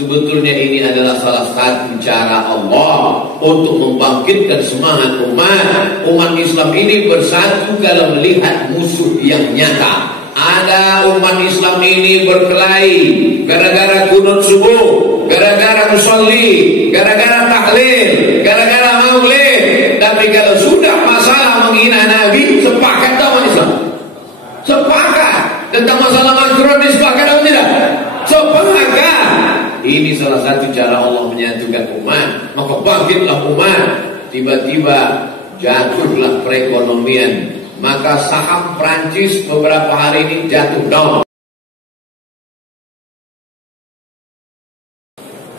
Sebetulnya ini adalah salah satu cara Allah untuk membangkitkan semangat umat Islam ini bersatu kalau melihat musuh yang nyata. Ada umat Islam ini berkelahi gara-gara kunut subuh, gara-gara musolli, gara-gara tahlil, gara-gara maulid. Tapi kalau sudah masalah menghina Nabi, sepakat tak umat Islam? Sepakat. Tentang masalah makruh disepakati atau tidak? Sepakat. Ini salah satu cara Allah menyatukan umat. Maka bangkitlah umat. Tiba-tiba jatuhlah perekonomian. Maka saham Prancis beberapa hari ini jatuh down.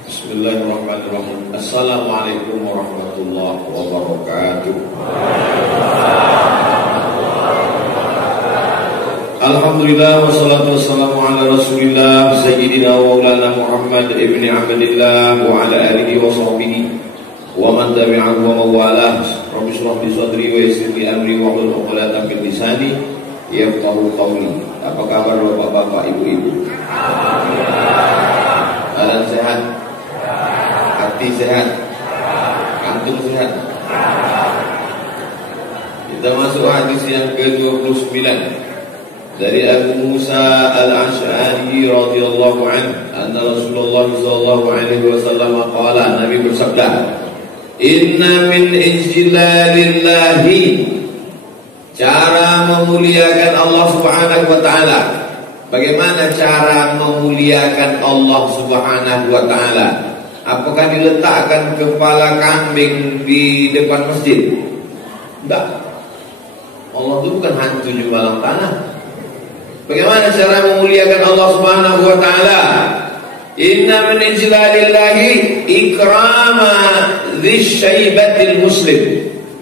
Bismillahirrahmanirrahim. Assalamualaikum warahmatullahi wabarakatuh. Alhamdulillah wassalatu wassalamu ala Rasulillah Sayyidina wa maulana Muhammad ibn Abdillah wa ala alihi wa sahbihi wa man tabi'ahu wa mawalah. Rabbi shrah li sadri wa yassir li amri wa hlul 'uqdatam min lisani yafqahu qawli. Apa kabar Bapak-bapak, Ibu-ibu? Badan sehat? Hati sehat? Antum sehat? Kita masuk hadis yang ke-29 dari Abu Musa Al-Asy'ari radhiyallahu anhu, anna Rasulullah sallallahu alaihi wasallam qala, Nabi bersabda, inna min ijlalillahi, cara memuliakan Allah Subhanahu wa taala. Bagaimana cara memuliakan Allah Subhanahu wa taala? Apakah diletakkan kepala kambing di depan masjid? Enggak. Allah itu bukan hantu jumalang tanah. Bagaimana cara memuliakan Allah Subhanahu wa taala? Inna min ijlalillahi ikrama dzisyaibatil muslim.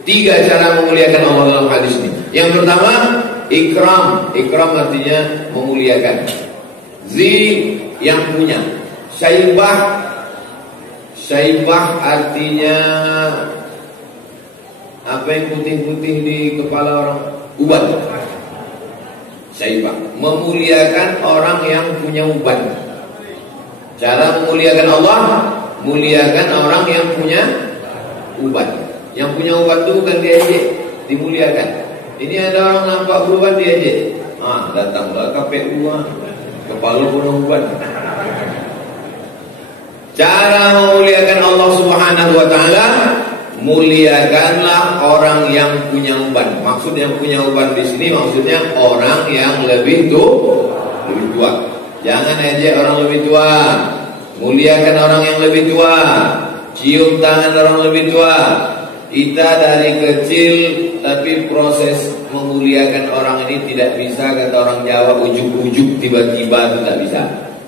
3 cara memuliakan Allah dalam hadis ini. Yang pertama, ikram. Ikram artinya memuliakan. Zi, yang punya. Syaibah. Syaibah artinya apa yang putih-putih di kepala orang? Uban. Syaibah, memuliakan orang yang punya uban. Cara memuliakan Allah, muliakan orang yang punya uban. Yang punya uban itu bukan diejek, dimuliakan. Ini ada orang nampak beruban diejek. Datanglah KPU, kepala punya uban. Cara memuliakan Allah Subhanahu wa taala, muliakanlah orang yang punya uban. Maksud yang punya uban di sini maksudnya orang yang lebih tua. Jangan ejek orang lebih tua. Muliakan orang yang lebih tua. Cium tangan orang lebih tua. Kita dari kecil, tapi proses memuliakan orang ini tidak bisa, kata orang Jawa, ujuk-ujuk tiba-tiba, itu tidak bisa.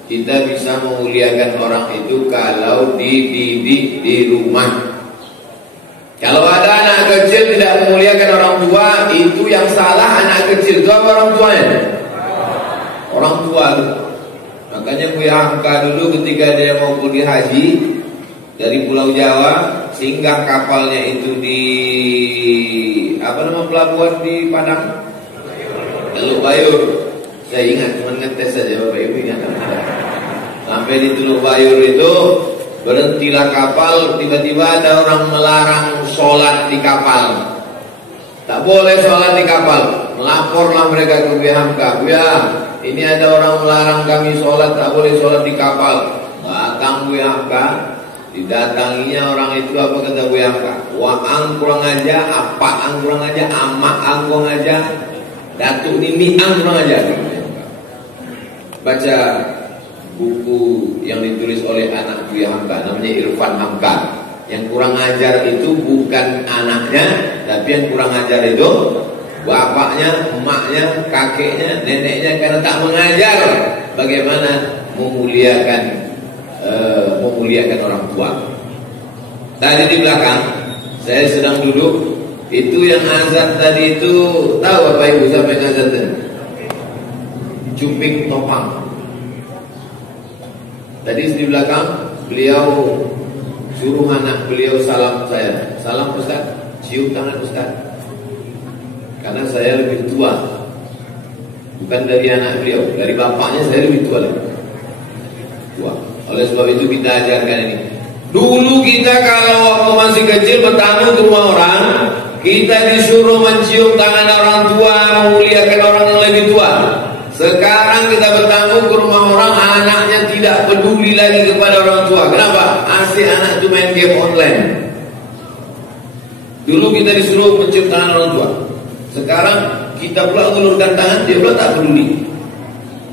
Kita bisa memuliakan orang itu kalau dididik di rumah. Kalau ada anak kecil tidak memuliakan orang tua, itu yang salah anak kecil itu apa orang tuanya? Orang tua itu. Makanya Buya Hamka dulu ketika dia mau pergi haji dari Pulau Jawa, singgah kapalnya itu di apa nama pelabuhan di Padang? Teluk Bayur. Saya ingat, cuma ngetes saja Bapak Ibu ingat. Sampai di Teluk Bayur itu berhentilah kapal, tiba-tiba ada orang melarang sholat di kapal. Tak boleh sholat di kapal. Melaporlah mereka ke Buya Hamka. Buya, ini ada orang melarang kami sholat, tak boleh sholat di kapal. Datang Buya Hamka, didatanginya orang itu, apa kata Buya Hamka? Wa'ang kurang aja, apaan kurang aja, amak kurang aja, datuk ini kurang aja. Baca buku yang ditulis oleh anak Buya Hamka, namanya Irfan Hamka. Yang kurang ajar itu bukan anaknya, tapi yang kurang ajar itu bapaknya, emaknya, kakeknya, neneknya, karena tak mengajar bagaimana memuliakan orang tua. Tadi di belakang saya sedang duduk, itu yang azan tadi itu, tahu Bapak Ibu sampai azan tadi? Cuping topang. Tadi di belakang beliau suruh anak beliau salam saya. Salam Ustaz, cium tangan Ustaz. Karena saya lebih tua. Bukan dari anak beliau, dari bapaknya saya lebih tua lagi. Tua. Oleh sebab itu kita ajarkan ini. Dulu kita kalau waktu masih kecil bertamu ke rumah orang, kita disuruh mencium tangan orang tua, memuliakan orang yang lebih tua. Sekarang kita bertamu ke rumah orang, anaknya tidak peduli lagi kepada orang tua. Kenapa? Asik anak itu main game online. Dulu kita disuruh mencium tangan orang tua. Sekarang kita pula ulurkan tangan, dia pula tak peduli.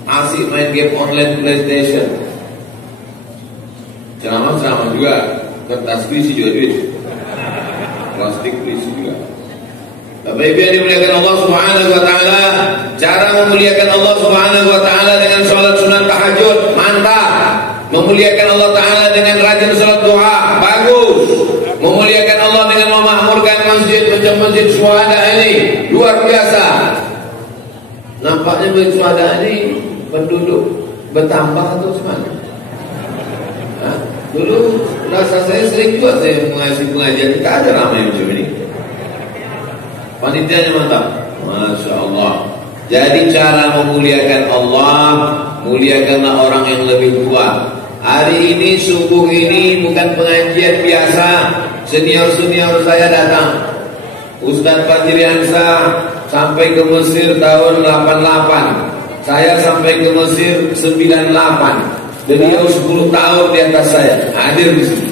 Asik main game online PlayStation. Ceramah juga, kertas puisi juga duit, plastik puisi juga. Bapak Ibu yang dimuliakan Allah Subhanahu wa taala, cara memuliakan Allah Subhanahu wa taala dengan salat sunat tahajud, mantap. Memuliakan Allah taala dengan rajin salat duha, bagus. Memuliakan Allah dengan memakmurkan masjid macam masjid syuhada ini, luar biasa. Nampaknya masjid syuhada ini penduduk bertambah atau gimana? Dulu rasa saya sering juga saya mengasih pengajian, tak ada ramai macam ini. Panitianya mantap, Masya Allah. Jadi cara memuliakan Allah, muliakanlah orang yang lebih tua. Hari ini subuh ini bukan pengajian biasa. Senior-senior saya datang. Ustaz Fajriansa sampai ke Mesir tahun 88. Saya sampai ke Mesir 98. Beliau 10 tahun di atas saya, hadir di sini.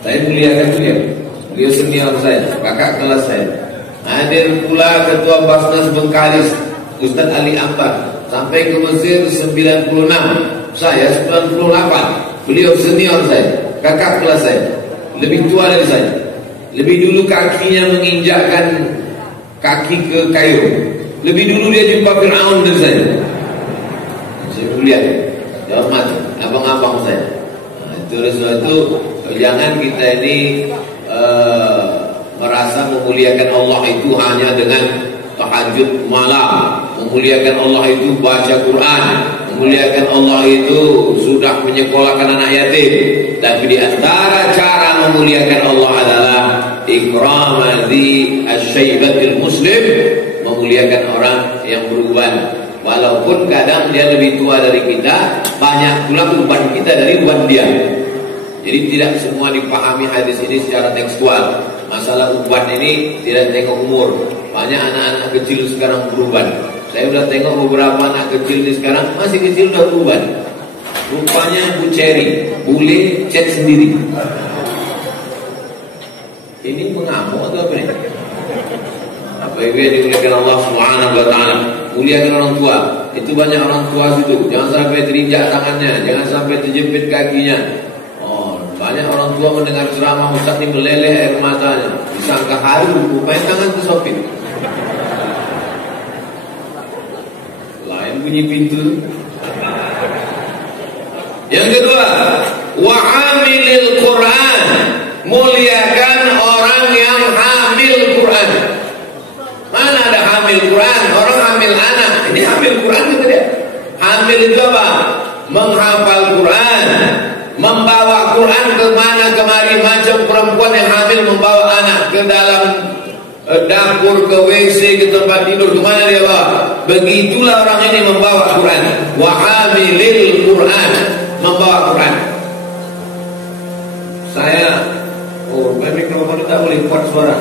Saya muliakan beliau. Beliau senior saya, kakak kelas saya. Hadir pula Ketua Basnas Bengkalis, Ustaz Ali Ambar, sampai ke Mesir 96. Saya 98. Beliau senior saya, kakak kelas saya, lebih tua dari saya. Lebih dulu kakinya menginjakkan kaki ke Kairo. Lebih dulu dia jumpa Fir'aun dari saya. Saya muliakan. Jawab mati, abang-abang saya. Itu sesuatu. Jangan kita ini merasa memuliakan Allah itu hanya dengan tahajud malam. Memuliakan Allah itu baca Quran. Memuliakan Allah itu sudah menyekolahkan anak yatim. Tapi di antara cara memuliakan Allah adalah ikram di asy-syaibatil muslim, memuliakan orang yang beruban. Walaupun kadang dia lebih tua dari kita, banyak pula uban kita dari uban dia. Jadi tidak semua dipahami hadis ini secara tekstual. Masalah uban ini tidak tengok umur. Banyak anak-anak kecil sekarang beruban. Saya sudah tengok beberapa anak kecil ini sekarang masih kecil sudah beruban. Rupanya Bu Cherry, boleh cek sendiri. Ini mengamuk atau apa ini? Apa yang dimuliakan Allah Subhanahu wa taala. Muliakan orang tua. Itu banyak orang tua situ. Jangan sampai terinjak tangannya, jangan sampai terjepit kakinya. Oh, banyak orang tua mendengar ceramah ustaz ini meleleh air matanya. Disangka haru, rupanya tangan tersopit. Lain bunyi pintu. Yang kedua, wa hamilil Quran. Muliakan orang yang hamil Quran. Mana ada hamil Quran? Orang hamil anak. Ini hamil Quran gitu dia. Hamil itu apa? Menghafal Quran, membawa Quran kemana kemari. Macam perempuan yang hamil membawa anak ke dalam dapur, ke WC, ke tempat tidur, kemana dia bawa. Begitulah orang ini membawa Quran. Wa hamilil Quran, membawa Quran. Saya mikrofon itu tak boleh kuat suara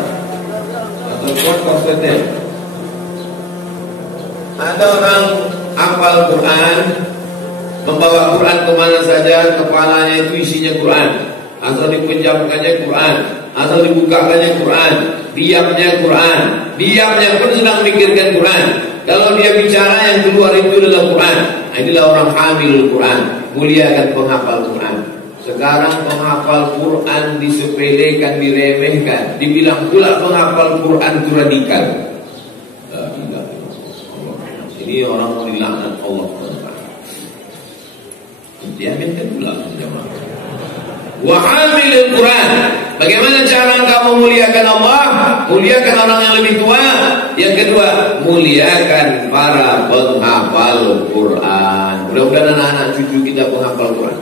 atau kuat konsentrasi. Ada orang hafal Quran, membawa Quran kemana saja, kepalanya itu isinya Quran. Asal dipenjamkannya Quran, asal dibukakannya Quran, diamnya Quran, diamnya pun sedang mikirkan Quran. Kalau dia bicara yang keluar itu adalah Quran. Inilah orang hamil Quran. Muliakan penghafal Quran. Sekarang penghafal Quran disepelekan, diremehkan. Dibilang pula penghafal Quran itu radikal. Ini orang mau dilaknat Allah. Diaminkan pula jemaah. Wa hamilil Quran. Bagaimana cara engkau memuliakan Allah? Muliakan orang yang lebih tua. Yang kedua, muliakan para penghafal Quran. Mudah-mudahan anak-anak cucu kita penghafal Quran.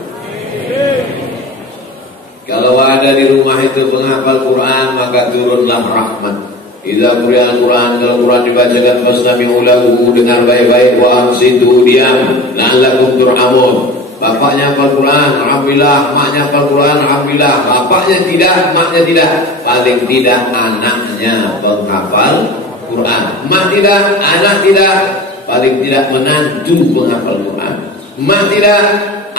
Kalau ada di rumah itu penghafal Quran, maka turunlah rahmat. Idza quri'al Quran, kalau Quran dibacakan fastami'u lahu, dengar baik-baik, wa ansitu, diam, la'allakum turhamun. Bapaknya hafal Quran, alhamdulillah. Maknya hafal Quran, alhamdulillah. Bapaknya tidak, maknya tidak. Paling tidak anaknya penghafal Quran. Mak tidak, anak tidak. Paling tidak menantu penghafal Quran. Mak tidak,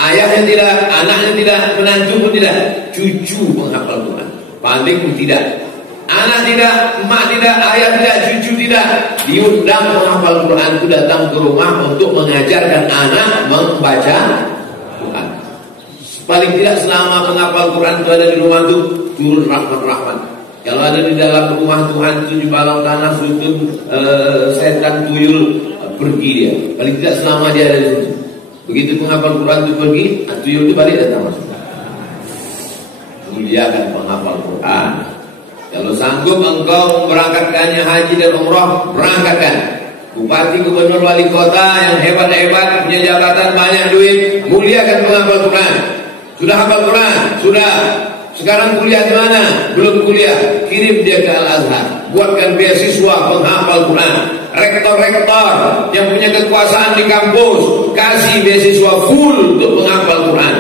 ayahnya tidak, anaknya tidak, menantu pun tidak, cucu penghafal Quran. Paling tidak. Anak tidak, emak tidak, ayah tidak, cucu tidak. Diundang penghafal Quran itu datang ke rumah untuk mengajarkan anak membaca Quran. Paling tidak selama penghafal Quran itu ada di rumah itu, turun rahmat-rahmat. Kalau ada di dalam rumah Tuhan, 7 balang tanah, sutun, setan, tuyul, pergi dia. Paling tidak selama dia ada di situ. Begitu penghafal Quran itu pergi, tuyul itu balik datang masuk. Muliakan penghafal Quran. Kalau sanggup engkau berangkatkannya haji dan umrah, berangkatkan. Bupati, gubernur, wali kota yang hebat-hebat, punya jabatan, banyak duit, muliakan penghafal Quran. Sudah hafal Quran? Sudah. Sekarang kuliah di mana? Belum kuliah. Kirim dia ke Al-Azhar. Buatkan beasiswa penghafal Quran. Rektor-rektor yang punya kekuasaan di kampus, kasih beasiswa full untuk penghafal Quran.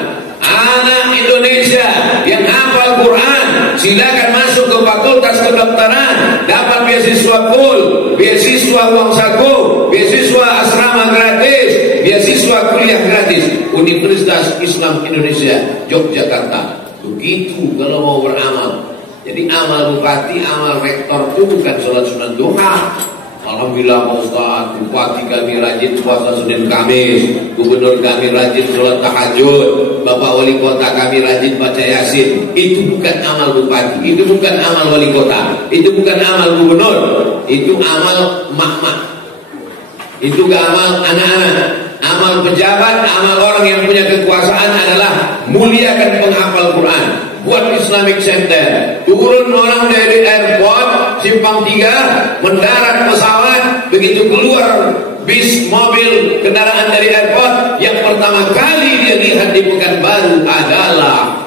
Anak Indonesia yang hafal Quran, silakan masuk ke fakultas kedokteran, dapat beasiswa full, beasiswa uang saku, beasiswa asrama gratis, beasiswa kuliah gratis. Universitas Islam Indonesia Yogyakarta. Begitu kalau mau beramal. Jadi amal bupati, amal rektor itu bukan sholat sunat duha. Alhamdulillah Pak Ustaz, bupati kami rajin puasa Senin Kamis, gubernur kami rajin sholat tahajud, bapak wali kota kami rajin baca Yasin. Itu bukan amal bupati, itu bukan amal wali kota, itu bukan amal gubernur, itu amal mak-mak, itu gak amal anak-anak. Amal pejabat, amal orang yang punya kekuasaan adalah muliakan penghafal Quran. Buat Islamic Center. Turun orang dari airport Simpang 3, mendarat pesawat, begitu keluar bis, mobil, kendaraan dari airport, yang pertama kali dia lihat di Pekanbaru adalah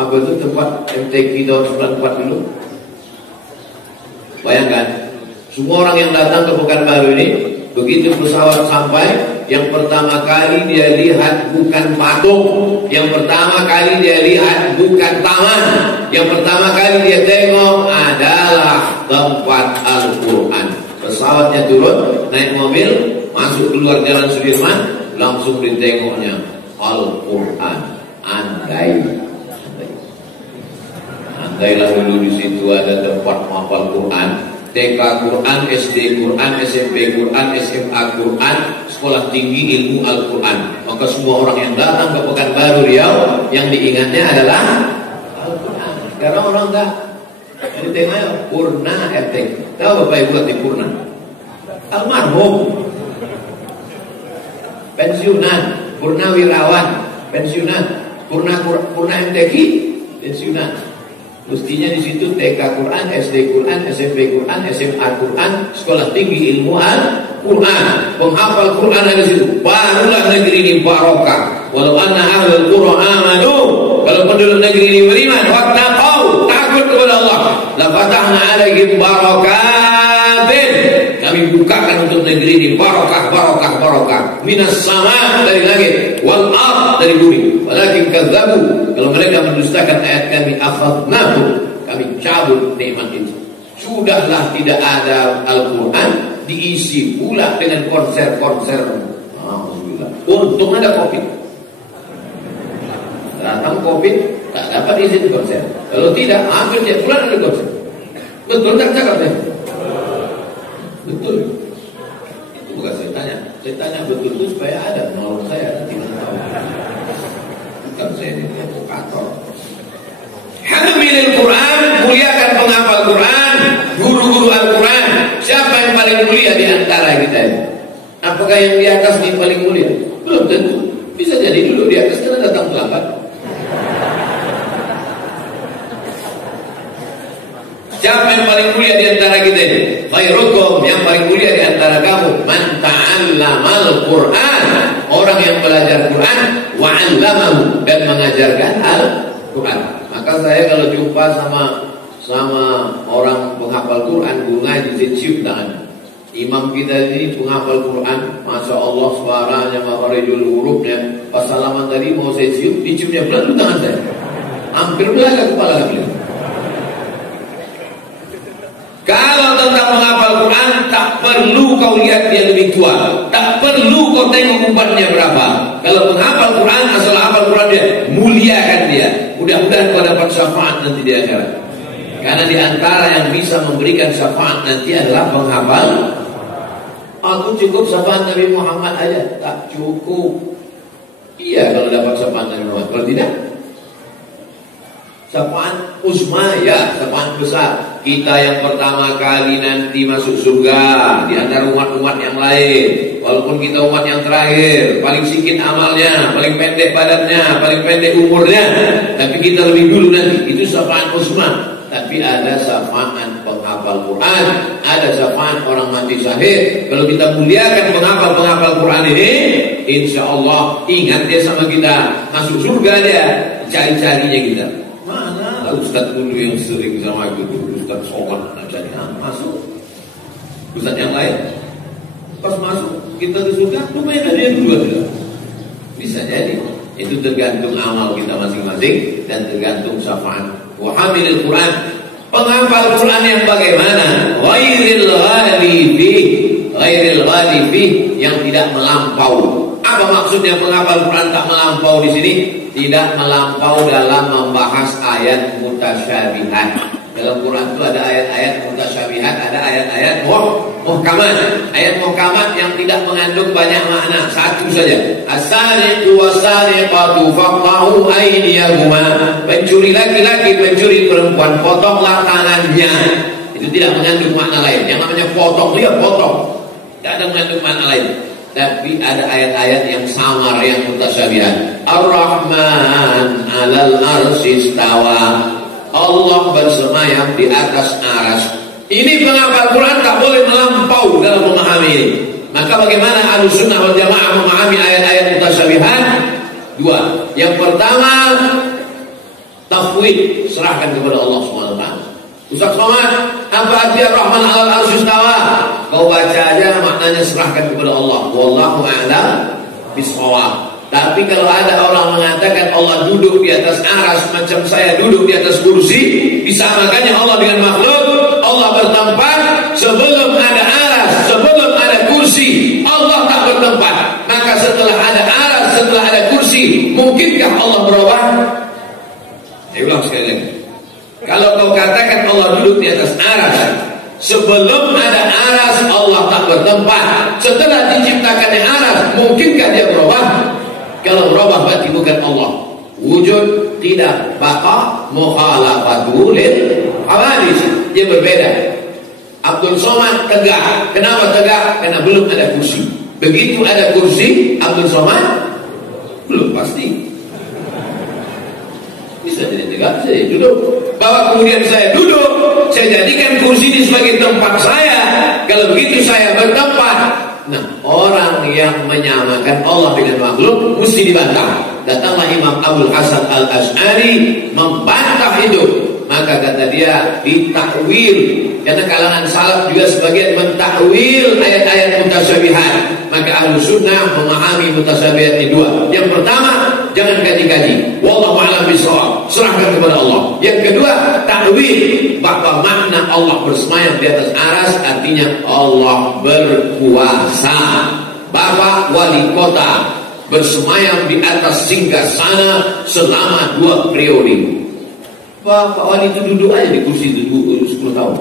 apa itu tempat MTQ tahun 94 dulu. Bayangkan, semua orang yang datang ke Pekanbaru ini, begitu pesawat sampai, yang pertama kali dia lihat bukan patung, yang pertama kali dia lihat bukan taman, yang pertama kali dia tengok adalah tempat Al-Quran. Pesawatnya turun, naik mobil, masuk keluar jalan Sudirman, langsung ditengoknya Al-Quran. Andailah dulu di situ ada tempat hafal Quran, TK Quran, SD Quran, SMP Quran, SMA Quran, sekolah tinggi ilmu Al-Quran, maka semua orang yang datang ke Pekanbaru Riau yang diingatnya adalah Al-Quran. Sekarang orang enggak. Jadi temanya Purna MTQ. Tahu Bapak Ibu arti Purna? Almarhum, pensiunan, purnawirawan, pensiunan, Purna MTQ, pensiunan. Mestinya di situ TK Quran, SD Quran, SMP Quran, SMA Quran, sekolah tinggi ilmu Al-Quran, penghafal Quran ada di situ. Barulah negeri ini barokah. Walau anna ahlul qura amanu, kalau penduduk negeri ini beriman, wattaqau, takut kepada Allah, la fatahna alaihim barakatin, kami bukakan untuk negeri ini barokah, barokah, barokah. Minas sama, dari langit, wal ard, dari bumi. Walakin kadzabu, kalau mereka mendustakan ayat kami, akhadnahu, kami cabut nikmat itu. Sudahlah tidak ada Al-Quran, diisi pula dengan konser-konser. Alhamdulillah. Untung ada Covid. Datang Covid, tak dapat izin konser. Kalau tidak, hampir tiap bulan ada konser. Betul tak cakap saya? Betul. Itu bukan saya tanya. Saya tanya betul itu supaya ada. Menurut saya tidak tahu. Bukan saya ini provokator. Hamilul Quran, muliakan penghafal Quran, guru-guru Al-Quran. Siapa yang paling mulia di antara kita ini? Apakah yang di atas ini paling mulia? Belum tentu. Bisa jadi dulu di atas karena datang terlambat. Siapa yang paling mulia di antara kita ini? Khairukum, yang paling mulia di antara kamu, man ta'allamal Quran, orang yang belajar Quran, wa 'allamahu, dan mengajarkan Al-Quran. Maka saya kalau jumpa sama orang penghafal Quran, bunga di cium tangan. Imam kita ini penghafal Quran, Masya Allah suaranya, makharijul hurufnya. Pas salaman tadi mau saya cium, diciumnya pelan tangan saya. Hampir belakang kepala beliau. Kalau tentang menghafal Quran, tak perlu kau lihat dia lebih tua, tak perlu kau tengok umpannya berapa. Kalau menghafal Quran, asal hafal Quran dia, muliakan dia. Mudah-mudahan kau dapat syafaat nanti di akhirat. Karena di antara yang bisa memberikan syafaat nanti adalah penghafal. Aku cukup syafaat Nabi Muhammad aja, tak cukup. Iya kalau dapat syafaat Nabi Muhammad, kalau tidak syafaat uzma, ya syafaat besar. Kita yang pertama kali nanti masuk surga di antara umat-umat yang lain. Walaupun kita umat yang terakhir, paling sedikit amalnya, paling pendek badannya, paling pendek umurnya, tapi kita lebih dulu nanti. Itu syafaat uzma. Tapi ada syafaat penghafal Quran, ada syafaat orang mati syahid. Kalau kita muliakan penghafal Quran ini, insya Allah ingat dia sama kita, masuk surga dia. Cari-carinya kita. Mana Ustaz dulu yang sering sama aku dulu, Ustaz Somad, cari masuk. Ustaz yang lain, pas masuk kita ke surga, lumayan ada yang dua juga. Bisa jadi. Itu tergantung amal kita masing-masing dan tergantung syafaat. Wahamilil Quran, penghafal Quran yang bagaimana? Ghairil ghalibi, yang tidak melampau. Apa maksudnya penghafal Quran tak melampau di sini? Tidak melampau dalam membahas ayat mutasyabihat. Dalam Quran itu ada ayat-ayat mutasyabihat, ada ayat-ayat muhkamat. Ayat muhkamat yang tidak mengandung banyak makna, satu saja. As-sariqu was-sariqatu faqtahu aydiyahuma. Pencuri laki-laki, pencuri perempuan, potonglah tangannya. Itu tidak mengandung makna lain. Yang namanya potong, dia potong. Tidak ada mengandung makna lain. Tapi ada ayat-ayat yang samar, yang mutasyabihat. Ar-Rahman 'alal arsy istawa. Allah bersemayam di atas aras. Ini penghafal Quran tak boleh melampau dalam memahami ini. Maka bagaimana Ahlussunnah wal Jamaah memahami ayat-ayat mutasyabihat? Dua. Yang pertama, tafwid, serahkan kepada Allah SWT. Ustaz Somad, apa arti Ar-Rahman 'alal arsy istawa? Kau baca aja maknanya, serahkan kepada Allah. Wallahu a'lam bishawab. Tapi kalau ada orang mengatakan Allah duduk di atas aras macam saya duduk di atas kursi, disamakannya Allah dengan makhluk. Allah bertempat sebelum ada aras, sebelum ada kursi, Allah tak bertempat. Maka setelah ada aras, setelah ada kursi, mungkinkah Allah berubah? Saya ulang sekali lagi. Kalau kau katakan Allah duduk di atas aras, sebelum ada aras Allah tak bertempat, setelah diciptakannya aras, mungkinkah dia berubah? Kalau berubah berarti bukan Allah. Wujud tidak, baqa mukhalafatu lil hawadits. Dia berbeda. Abdul Somad tegak. Kenapa tegak? Karena belum ada kursi. Begitu ada kursi, Abdul Somad belum pasti. Bisa jadi tegak, saya duduk. Bahwa kemudian saya duduk, saya jadikan kursi ini sebagai tempat saya. Kalau begitu saya bertempat. Nah, orang yang menyamakan Allah dengan makhluk mesti dibantah. Datanglah Imam Abul Hasan Al-Asy'ari membantah itu. Maka kata dia ditakwil. Karena kalangan salaf juga sebagian mentakwil ayat-ayat mutasyabihat. Maka Ahlussunnah memahami mutasyabihat ini dua. Yang pertama, jangan kaji-kaji. Wallahu a'lam bishawab. Serahkan kepada Allah. Yang kedua, takwil, bahwa makna Allah bersemayam di atas aras artinya Allah berkuasa. Bapak wali kota bersemayam di atas singgasana selama 2 periode. Bapak wali itu duduk aja di kursi itu 10 tahun.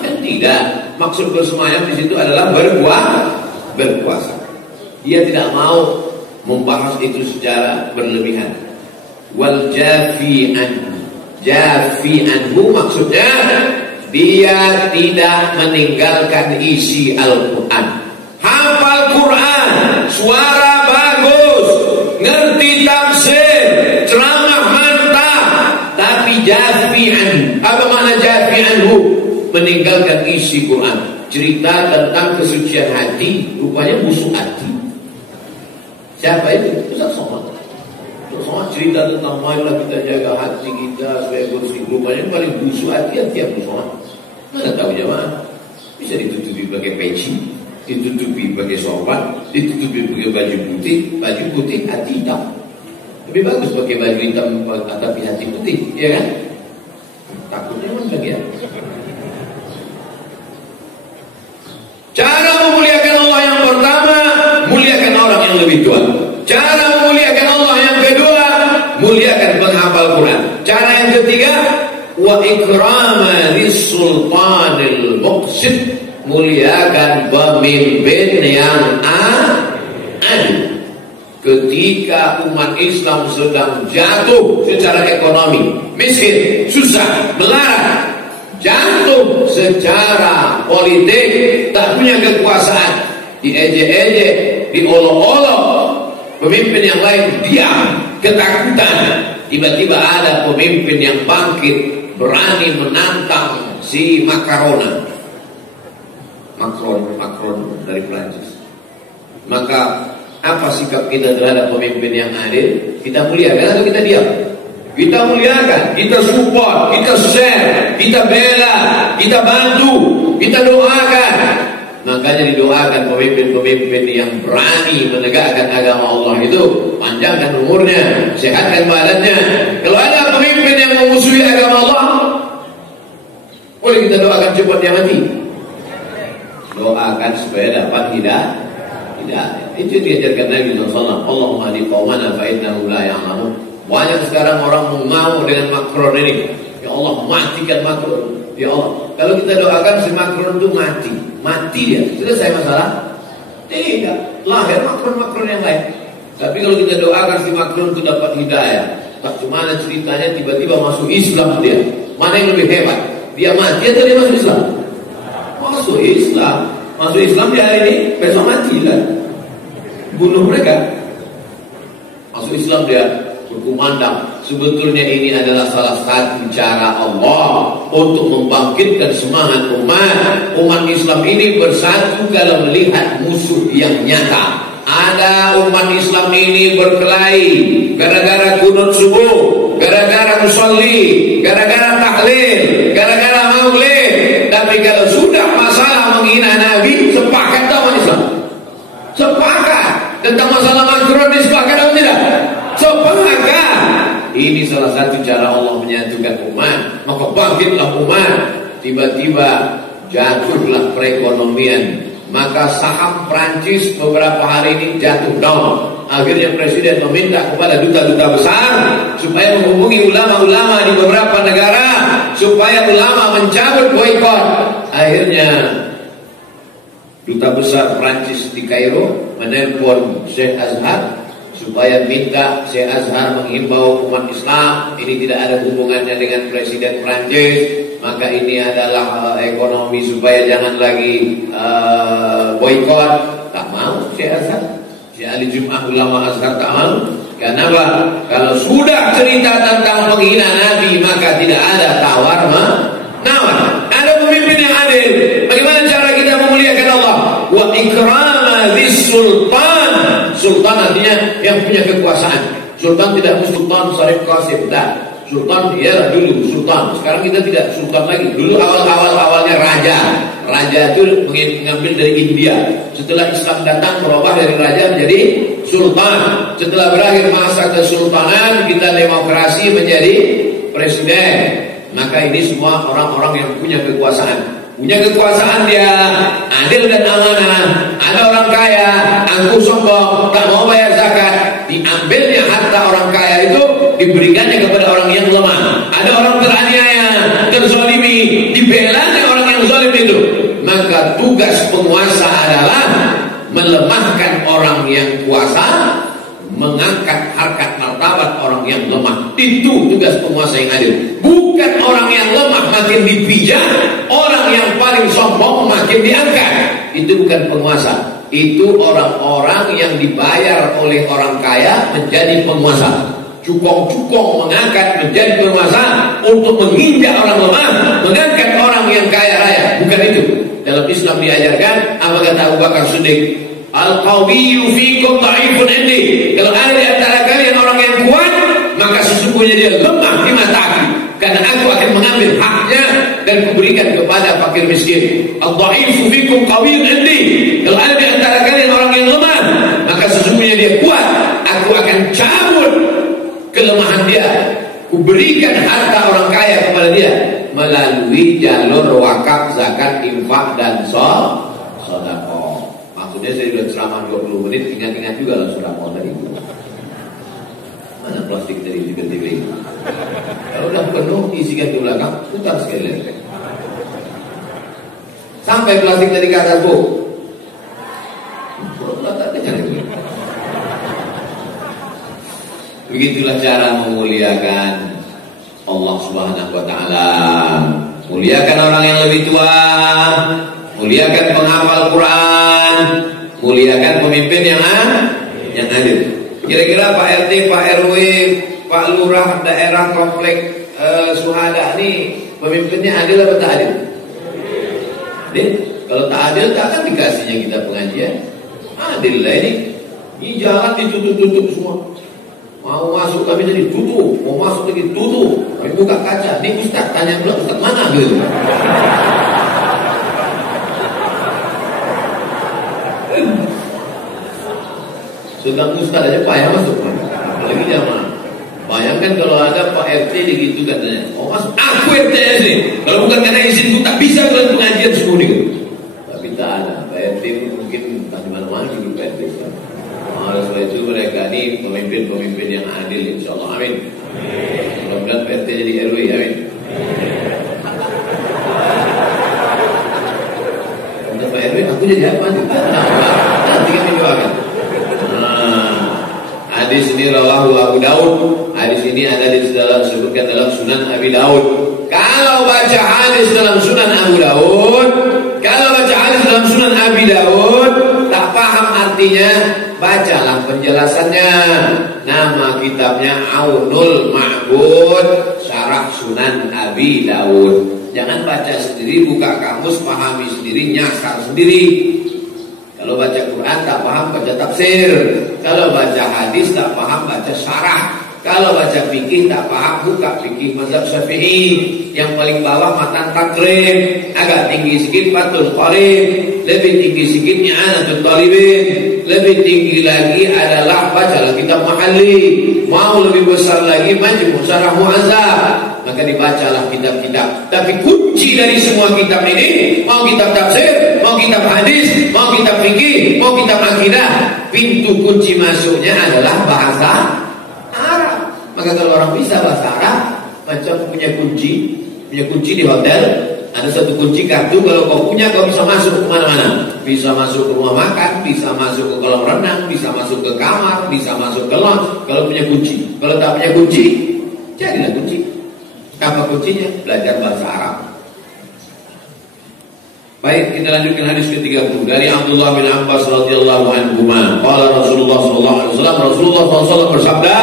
Kan tidak. Maksud bersemayam di situ adalah berkuasa. Dia tidak mau membahas itu secara berlebihan. Wal jafi anhu maksudnya dia tidak meninggalkan isi Al-Quran. Hafal Quran, suara bagus, ngerti tafsir, ceramah mantap, tapi jafi'an. Apa makna jafi'anhu? Meninggalkan isi Quran. Cerita tentang kesucian hati, rupanya busuk hati. Siapa itu? Ustaz Somad. Ustaz Somad cerita tentang marilah kita jaga hati kita supaya bersih. Rupanya paling busuk hati Abdul Somad. Mana tahu jemaah? Bisa ditutupi pakai peci, ditutupi pakai sorban, ditutupi pakai baju putih hati hitam. Lebih bagus pakai baju hitam tapi hati putih, ya kan? Takutnya mana ya? Cara memuliakan Allah yang pertama, muliakan orang yang lebih tua. Cara memuliakan Allah yang kedua, muliakan penghafal Quran. Cara yang ketiga, wa ikrama lis-sultanil muqsid, muliakan pemimpin yang adil. Ketika umat Islam sedang jatuh secara ekonomi, miskin, susah, melarat, jatuh secara politik, tak punya kekuasaan, diejek-ejek, diolok-olok, pemimpin yang lain diam, ketakutan. Tiba-tiba ada pemimpin yang bangkit, berani menantang si Macron dari Prancis. Maka apa sikap kita terhadap pemimpin yang adil? Kita muliakan atau kita diam? Kita muliakan, kita support, kita share, kita bela, kita bantu, kita doakan. Makanya didoakan pemimpin-pemimpin yang berani menegakkan agama Allah itu, panjangkan umurnya, sehatkan badannya. Kalau ada pemimpin yang memusuhi agama Allah, boleh kita doakan cepat dia mati. Doakan supaya dapat hidayah. Itu diajarkan Nabi SAW. Allahumma hdi qaumana fa innahum la ya'lamun. Banyak sekarang orang mau dengan Macron ini. Ya Allah, matikan Macron. Ya Allah, kalau kita doakan si Macron itu mati dia. Selesai masalah? Tidak. Lahir Macron yang lain. Tapi kalau kita doakan si Macron itu dapat hidayah. Tak cuma ceritanya tiba-tiba masuk Islam dia. Mana yang lebih hebat? Dia mati atau dia masuk Islam? Masuk Islam. Masuk Islam di hari ini, besok mati lah. Bunuh mereka. Masuk Islam dia berkumandang. Sebetulnya ini adalah salah satu cara Allah untuk membangkitkan semangat umat Islam ini bersatu kalau melihat musuh yang nyata. Ada umat Islam ini berkelahi gara-gara kunut subuh, gara-gara musolli, gara-gara tahlil, gara-gara maulid. Tapi kalau sudah masalah menghina Nabi, sepakat tak umat Islam? Sepakat. Tentang masalah Macron disepakkan atau tidak? Sepakat. Ini salah satu cara Allah menyatukan umat. Maka bangkitlah umat. Tiba-tiba jatuhlah perekonomian. Maka saham Prancis beberapa hari ini jatuh down. Akhirnya Presiden meminta kepada duta-duta besar supaya menghubungi ulama-ulama di beberapa negara supaya ulama mencabut boikot. Akhirnya duta besar Prancis di Kairo menelpon Syekh Azhar supaya minta Syekh Azhar menghimbau umat Islam. Ini tidak ada hubungannya dengan Presiden Prancis. Maka ini adalah ekonomi supaya jangan lagi boikot. Tak mau Syekh Azhar. Syekh Ali Jum'ah ulama Azhar tak mau. Kenapa? Kalau sudah cerita tentang menghina Nabi, maka tidak ada tawar menawar. Ada pemimpin yang adil. Bagaimana cara kita memuliakan Allah? Wa ikrama lis-sultan. Sultan artinya yang punya kekuasaan. Sultan tidak Sultan Syarif Qasim. Sultan ya dulu sultan. Sekarang kita tidak sultan lagi. Dulu awalnya raja. Raja itu mengambil dari India. Setelah Islam datang berubah dari raja menjadi sultan. Setelah berakhir masa kesultanan, kita demokrasi menjadi presiden. Maka ini semua orang-orang yang punya kekuasaan. Punya kekuasaan dia adil dan amanah. Ada orang kaya angkuh sombong, tak mau bayar zakat, diambilnya harta orang kaya itu diberikannya kepada orang yang lemah. Ada orang teraniaya, terzalimi, dibelanya orang yang zalim itu. Maka tugas penguasa adalah melemahkan orang yang kuasa, mengangkat harkat martabat orang yang lemah. Itu tugas penguasa yang adil. Bukan orang yang lemah makin dipijak, orang yang paling sombong makin diangkat. Itu bukan penguasa. Itu orang-orang yang dibayar oleh orang kaya menjadi penguasa. Cukong-cukong mengangkat menjadi penguasa untuk menginjak orang lemah, mengangkat orang yang kaya raya. Bukan itu. Dalam Islam diajarkan, apa kata Abu Bakar Siddiq? Al-qawiyyu fikum dha'ifun indi. Kalau ada di antara kalian orang yang kuat, maka sesungguhnya dia lemah di mata aku. Karena aku akan mengambil haknya dan kuberikan kepada fakir miskin. Al-dha'ifu fikum qawiyyun 'indi. Kalau ada di antara kalian orang yang lemah, maka sesungguhnya dia kuat. Aku akan cabut kelemahan dia. Kuberikan harta orang kaya kepada dia melalui jalur wakaf, zakat, infak dan sedekah. Maksudnya saya sudah ceramah 20 menit, ingat-ingat juga lah sedekah tadi itu. Mana plastik dari tiga-tiga itu? Kalau udah penuh, isikan ke belakang, putar sekali lagi. Sampai plastik tadi ke atas, Bu. Begitulah cara memuliakan Allah Subhanahu wa taala. Muliakan orang yang lebih tua, muliakan penghafal Quran, muliakan pemimpin yang adil. Kira-kira Pak RT, Pak RW, Pak Lurah daerah komplek Suhada ini pemimpinnya adil atau tak adil? Adil. Kalau tak adil, takkan dikasihnya kita pengajian. Adil lah ini. Ini jalan ditutup-tutup semua. Mau masuk kami jadi tutup, mau masuk lagi tutup. Kami buka kaca, nih Ustaz tanya pula Ustaz mana gitu. Sudah Ustaz aja payah masuk, apalagi jamaah. Bayangkan kalau ada Pak RT gitu katanya, mau masuk, aku RT sih. Kalau bukan karena izin itu tak bisa kalian pengajian semua gitu. Tapi tak ada, Pak RT mungkin tak di mana-mana gitu Pak RT. Oleh sebab itu mereka ini pemimpin-pemimpin yang adil, insyaallah, amin. Mudah-mudahan PT jadi RW, amin. Untuk Pak RW aku jadi apa? Nanti kami doakan. Hadis ini rawahu Abu Daud. Hadis ini ada disebutkan dalam Sunan Abi Daud. Kalau baca hadis dalam Sunan Abu Daud, kalau baca hadis dalam Sunan Abi Daud, tak paham artinya, bacalah penjelasannya. Nama kitabnya Aunul Ma'bud Syarah Sunan Abi Daud. Jangan baca sendiri, buka kamus, pahami sendiri, nyasar sendiri. Kalau baca Quran tak paham, baca tafsir. Kalau baca hadis tak paham, baca syarah. Kalau baca fikih tak paham, buka fikih mazhab Syafi'i. Yang paling bawah matan takrib, agak tinggi sedikit fathul qarib, lebih tinggi sedikit i'anatul talibin, lebih tinggi lagi adalah bacalah kitab Mahalli. Mau lebih besar lagi Majmu' Syarah Mu'azzab. Maka dibacalah kitab-kitab. Tapi kunci dari semua kitab ini, mau kitab tafsir, mau kitab hadis, mau kitab fikih, mau kitab akidah, pintu kunci masuknya adalah bahasa Arab. Maka kalau orang bisa bahasa Arab, macam punya kunci di hotel, ada satu kunci kartu, kalau kau punya kau bisa masuk kemana-mana. Bisa masuk ke rumah makan, bisa masuk ke kolam renang, bisa masuk ke kamar, bisa masuk ke lounge. Kalau punya kunci. Kalau tak punya kunci, jadilah kunci. Apa kuncinya? Belajar bahasa Arab. Baik, kita lanjutkan hadis ke-30 dari Abdullah bin Abbas radhiyallahu anhu. Qala Rasulullah sallallahu alaihi wasallam, Rasulullah SAW bersabda,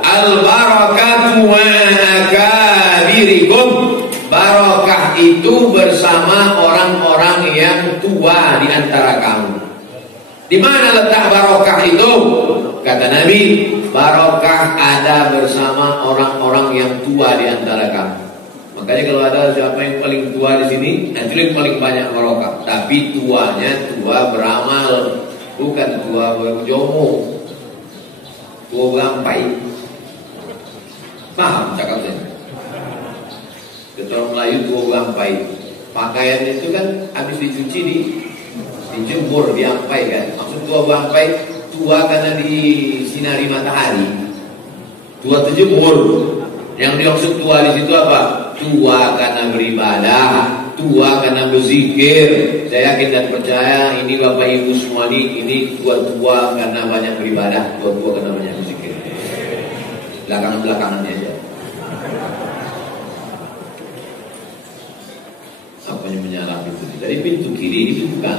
"Al-barakatu ma'akabirikum." Barakah itu bersama orang-orang yang tua di antara kamu. Di mana letak barakah itu? Kata Nabi, barakah ada bersama orang-orang yang tua di antara kamu. Makanya kalau ada siapa yang paling tua di sini, itu yang paling banyak barakah. Tapi tuanya tua beramal, bukan tua berjomo, tua berampai. Paham cakap saya? Ketua Melayu tua berampai. Pakaian itu kan habis dicuci dijemur, diampai kan. Maksud tua berampai, tua karena disinari matahari. Tua terjemur. Yang dimaksud tua di situ apa? Tua karena beribadah, tua karena berzikir. Saya yakin dan percaya ini Bapak Ibu semua ini tua-tua karena banyak beribadah, tua-tua karena banyak berzikir. Belakangan-belakangannya aja. Apa yang menyala pintu? Dari pintu kiri itu bukan.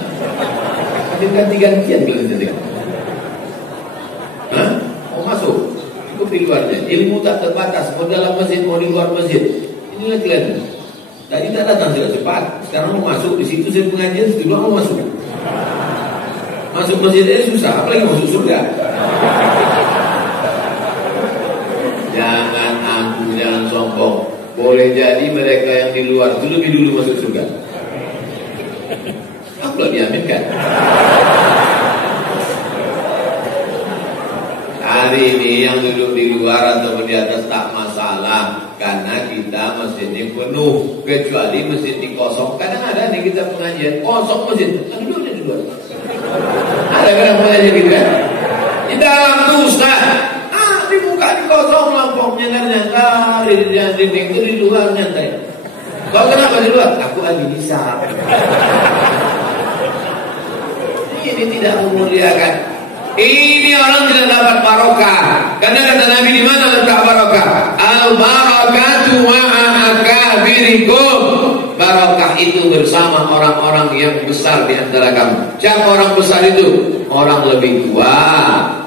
Ada ganti-gantian kalau kita. Hah? Mau masuk? Cukup di luarnya. Ilmu tak terbatas. Mau dalam masjid, mau di luar masjid. Inilah kalian. Tadi tak datang sudah cepat. Sekarang mau masuk di situ saya pengajian, dulu mau masuk. Masuk masjid aja susah, apalagi masuk surga. Jangan angkuh, jangan sombong. Boleh jadi mereka yang di luar itu lebih dulu masuk surga. Aku belum diaminkan. Hari ini yang duduk di luar atau di atas tak masalah, karena kita masjidnya penuh. Kecuali masjid di kosong. Kadang ada nih kita pengajian kosong masjid, duduknya di luar. Ada kadang pengajian gitu kan? Di dalam tuh Ustaz, dibuka di kosong lampu nyantar di dinding itu di luar nyantai. Kau kenapa di luar? Aku lagi bisa. Ini tidak memuliakan. Ini orang tidak dapat barokah. Karena kata Nabi, di mana letak barokah? Al barakatu ma'a akabirikum. Barokah itu bersama orang-orang yang besar di antara kamu. Siapa orang besar itu? Orang lebih tua.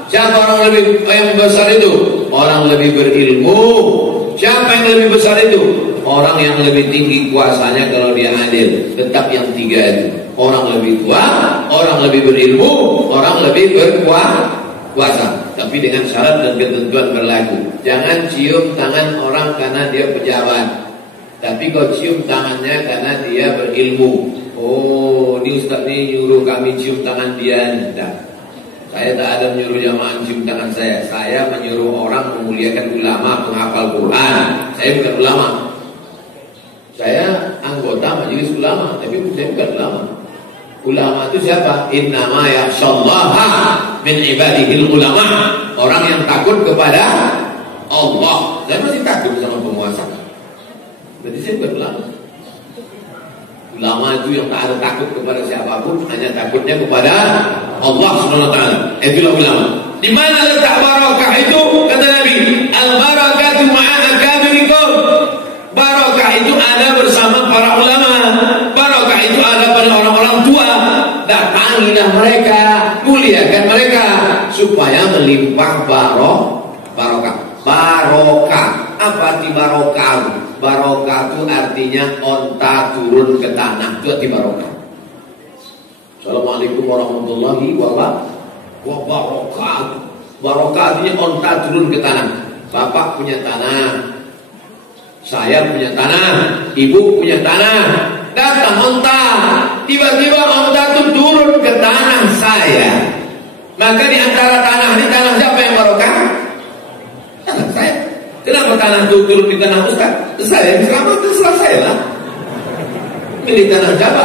Siapa orang yang besar itu? Orang lebih berilmu. Siapa yang lebih besar itu? Orang yang lebih tinggi kuasanya kalau dia adil. Tetap yang tiga itu. Orang lebih tua, orang lebih berilmu, orang lebih berkuasa. Tapi dengan syarat dan ketentuan berlaku. Jangan cium tangan orang karena dia pejabat. Tapi kau cium tangannya karena dia berilmu. Oh, ini Ustaz ini nyuruh kami cium tangan dia. Tidak. Saya tak ada menyuruh jamaah cium tangan saya. Saya menyuruh orang memuliakan ulama, penghafal Quran. Saya bukan ulama. Saya anggota majelis ulama, tapi saya bukan ulama. Ulama itu siapa? Innama yakhshallaha min ibadihil ulama. Orang yang takut kepada Allah. Saya masih takut sama penguasa. Berarti saya bukan ulama. Ulama itu yang tak ada takut kepada siapapun, hanya takutnya kepada Allah Subhanahu wa taala. Itulah ulama. Di mana letak barakah itu? Kata Nabi, al barakatu ma'a akabirikum. Barakah itu ada bersama para ulama. Barakah itu ada pada orang-orang tua. Datangilah mereka, muliakan mereka supaya melimpah barokah. Barokah. Apa arti barokah? Barokah itu artinya onta turun ke tanah. Itu arti barokah. Assalamualaikum warahmatullahi wabarakatuh. Barokah artinya onta turun ke tanah. Bapak punya tanah, saya punya tanah, ibu punya tanah. Datang onta, tiba-tiba onta itu turun ke tanah saya. Maka di antara tanah ini, tanah siapa yang barokah? Tanah saya. Kenapa tanah itu turun di tanah Ustaz? Saya yang selamat, terserah saya lah. Pilih tanah siapa?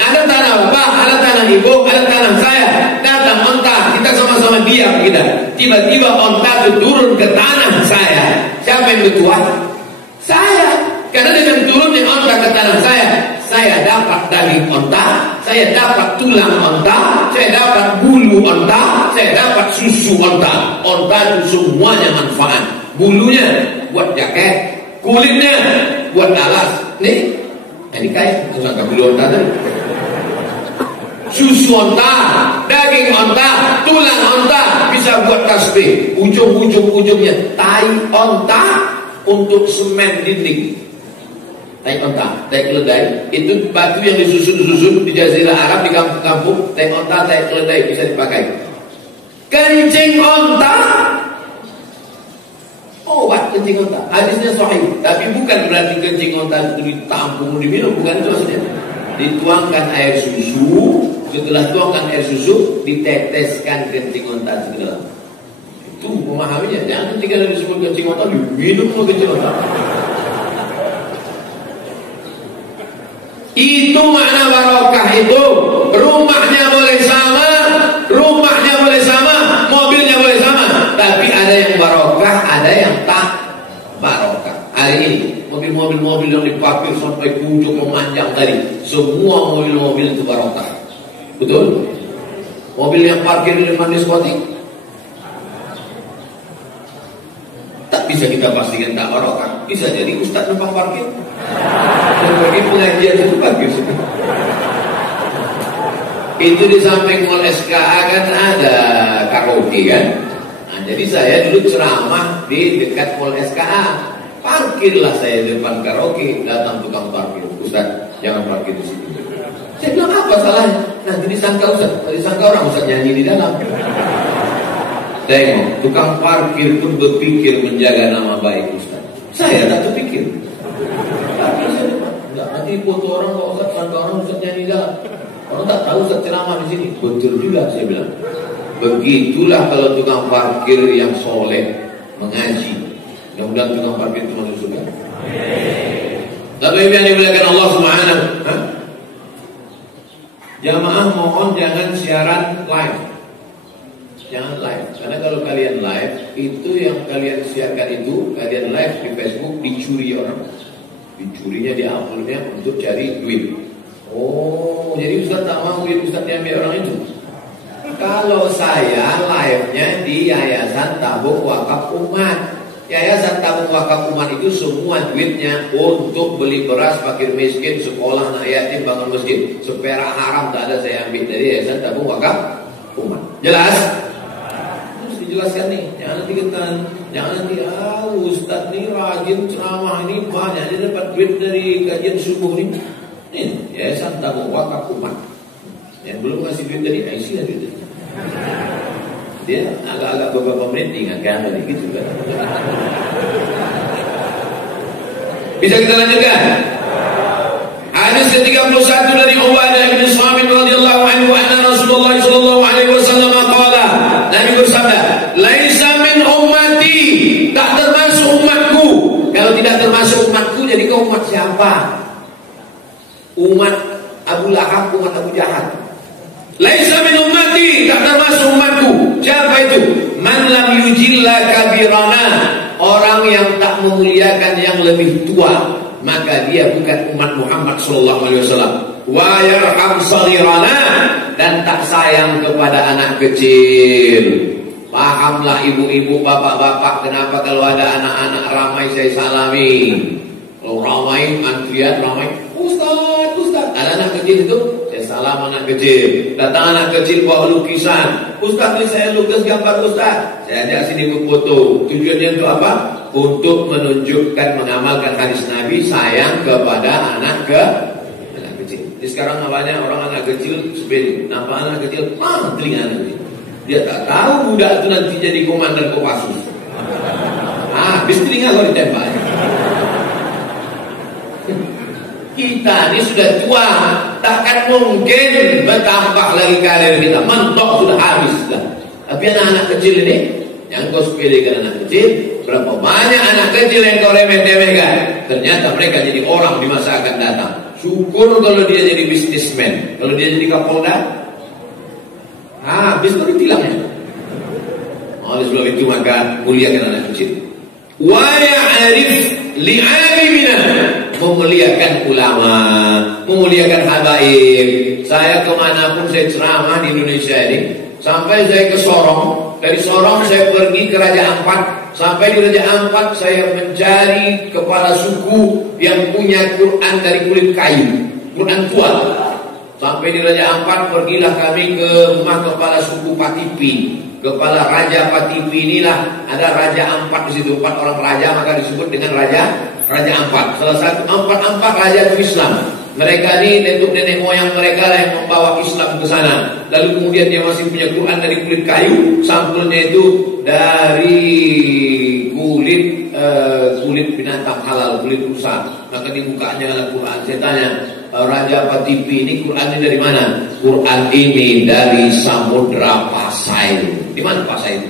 Ada tanah bapak, ada tanah ibu, ada tanah saya. Datang onta, kita sama-sama diam kita. Tiba-tiba onta itu turun ke tanah saya. Siapa yang bertuah? Saya. Karena dengan turunnya onta ke tanah saya dapat daging onta, saya dapat tulang onta, saya dapat bulu onta, saya dapat susu onta. Onta itu semuanya manfaat. Bulunya buat jaket, kulitnya buat alas. Nih, ini kayak usah bulu onta tadi. Susu onta, daging onta, tulang onta bisa buat tasbih. Ujung-ujungnya tai onta untuk semen dinding. Tai onta, tai keledai, itu batu yang disusun di Jazirah Arab, di kampung-kampung. Tai onta, tai keledai bisa dipakai. Kencing onta, obat kencing onta. Hadisnya sahih, tapi bukan berarti kencing onta itu ditampung, diminum, bukan itu maksudnya. Dituangkan air susu, setelah tuangkan air susu, diteteskan kencing onta itu ke dalam. Itu memahaminya. Jangan ketika disebut kencing onta, diminum kencing onta. Itu makna barokah itu. Rumahnya boleh sama, mobilnya boleh sama, tapi ada yang barokah, ada yang tak barokah. Hari ini mobil-mobil yang diparkir sampai puncak memanjang tadi, semua mobil-mobil itu barokah. Betul? Mobil yang parkir di depan diskotik tak bisa kita pastikan tak barokah. Bisa jadi ustaz numpang parkir. Dan bagi pengajian itu bagus. Itu di samping mall SKA kan ada karaoke kan. Nah, jadi saya dulu ceramah di dekat mall SKA. Parkirlah saya di depan karaoke. Datang tukang parkir, Ustaz jangan parkir di sini. Saya bilang apa salahnya? Nanti disangka Ustaz, disangka orang Ustaz nyanyi di dalam. Tengok, tukang parkir pun berpikir menjaga nama baik Ustaz. Saya tak terpikir. Enggak, nanti foto orang kok Ustaz, sangka orang Ustaz nyanyi dalam. Orang tak tahu Ustaz ceramah di sini. Betul juga saya bilang. Begitulah kalau tukang parkir yang soleh mengaji. Mudah-mudahan tukang parkir itu masuk surga. Tapi yang dimuliakan Allah Subhanahu. Jamaah mohon jangan siaran live. Jangan live, karena kalau kalian live, itu yang kalian siarkan itu, kalian live di Facebook dicuri orang. Dicurinya di akunnya untuk cari duit. Oh, jadi Ustaz tak mau duit Ustaz diambil orang itu. Kalau saya live-nya di Yayasan Tabung Wakaf Umat. Yayasan Tabung Wakaf Umat itu semua duitnya untuk beli beras fakir miskin, sekolah anak yatim, bangun masjid. Seperak haram tak ada saya ambil dari Yayasan Tabung Wakaf Umat. Jelas? Terus dijelaskan nih, jangan nanti ketan, jangan nanti Ustaz nih rajin ceramah ini banyak dia dapat duit dari kajian subuh ini. Nih, Yayasan Tabung Wakaf Umat. Yang belum ngasih duit dari IC lah duit. Dia agak-agak beberapa menit ingatkan tadi gitu kan. Bisa kita lanjutkan? Hadis ke-31 dari Ubadah bin Samit radhiyallahu anhu anna Rasulullah sallallahu alaihi wasallam qala, Nabi bersabda, "Laisa min ummati," tak termasuk umatku. Kalau tidak termasuk umatku, jadi kau umat siapa? Umat Abu Lahab, umat Abu Jahal. Laisa min ummati, tak termasuk umatku. Siapa itu? Man lam yujilla kabirana, orang yang tak memuliakan yang lebih tua, maka dia bukan umat Muhammad sallallahu alaihi wasallam. Wa yarham saghirana, dan tak sayang kepada anak kecil. Pahamlah ibu-ibu, bapak-bapak, kenapa kalau ada anak-anak ramai saya salami. Kalau ramai, antrian ramai, Ustaz, Ustaz. Ada anak kecil itu, saya salam anak kecil. Datang anak kecil bawa lukisan. Ustaz, ini saya lukis gambar Ustaz. Saya ajak sini berfoto. Tujuannya untuk apa? Untuk menunjukkan, mengamalkan hadis Nabi, sayang kepada anak kecil. Jadi sekarang banyak orang anak kecil sepele. Nampak anak kecil, telinga anak kecil. Dia tak tahu budak itu nanti jadi komandan Kopassus. Habis telinga kalau ditembak. Kita ini sudah tua, takkan mungkin bertambah lagi karir kita. Mentok sudah habis dah. Tapi anak-anak kecil ini, yang kau sepelekan anak kecil, berapa banyak anak kecil yang kau remeh-temehkan, ternyata mereka jadi orang di masa akan datang. Syukur kalau dia jadi bisnismen, kalau dia jadi Kapolda, habis itu ditilangnya. Oleh sebab itu maka muliakan anak kecil. Wa ya'rif li'alimina, memuliakan ulama, memuliakan habaib. Saya kemanapun saya ceramah di Indonesia ini, sampai saya ke Sorong, dari Sorong saya pergi ke Raja Ampat, sampai di Raja Ampat saya mencari kepala suku yang punya Quran dari kulit kayu, Quran tua. Sampai di Raja Ampat pergilah kami ke rumah kepala suku Patipi, kepala Raja Patipi. Inilah ada Raja Ampat di situ, 4 orang raja, maka disebut dengan Raja Ampat. Salah satu empat raja itu Islam. Mereka ini nenek moyang mereka lah yang membawa Islam ke sana. Lalu kemudian dia masih punya Quran dari kulit kayu, sampulnya itu dari kulit binatang halal, kulit rusa. Maka dibukanya Al-Quran. Saya tanya, Raja Patipi ini Qurannya dari mana? Quran ini dari Samudra Pasai. Di mana Pasai itu?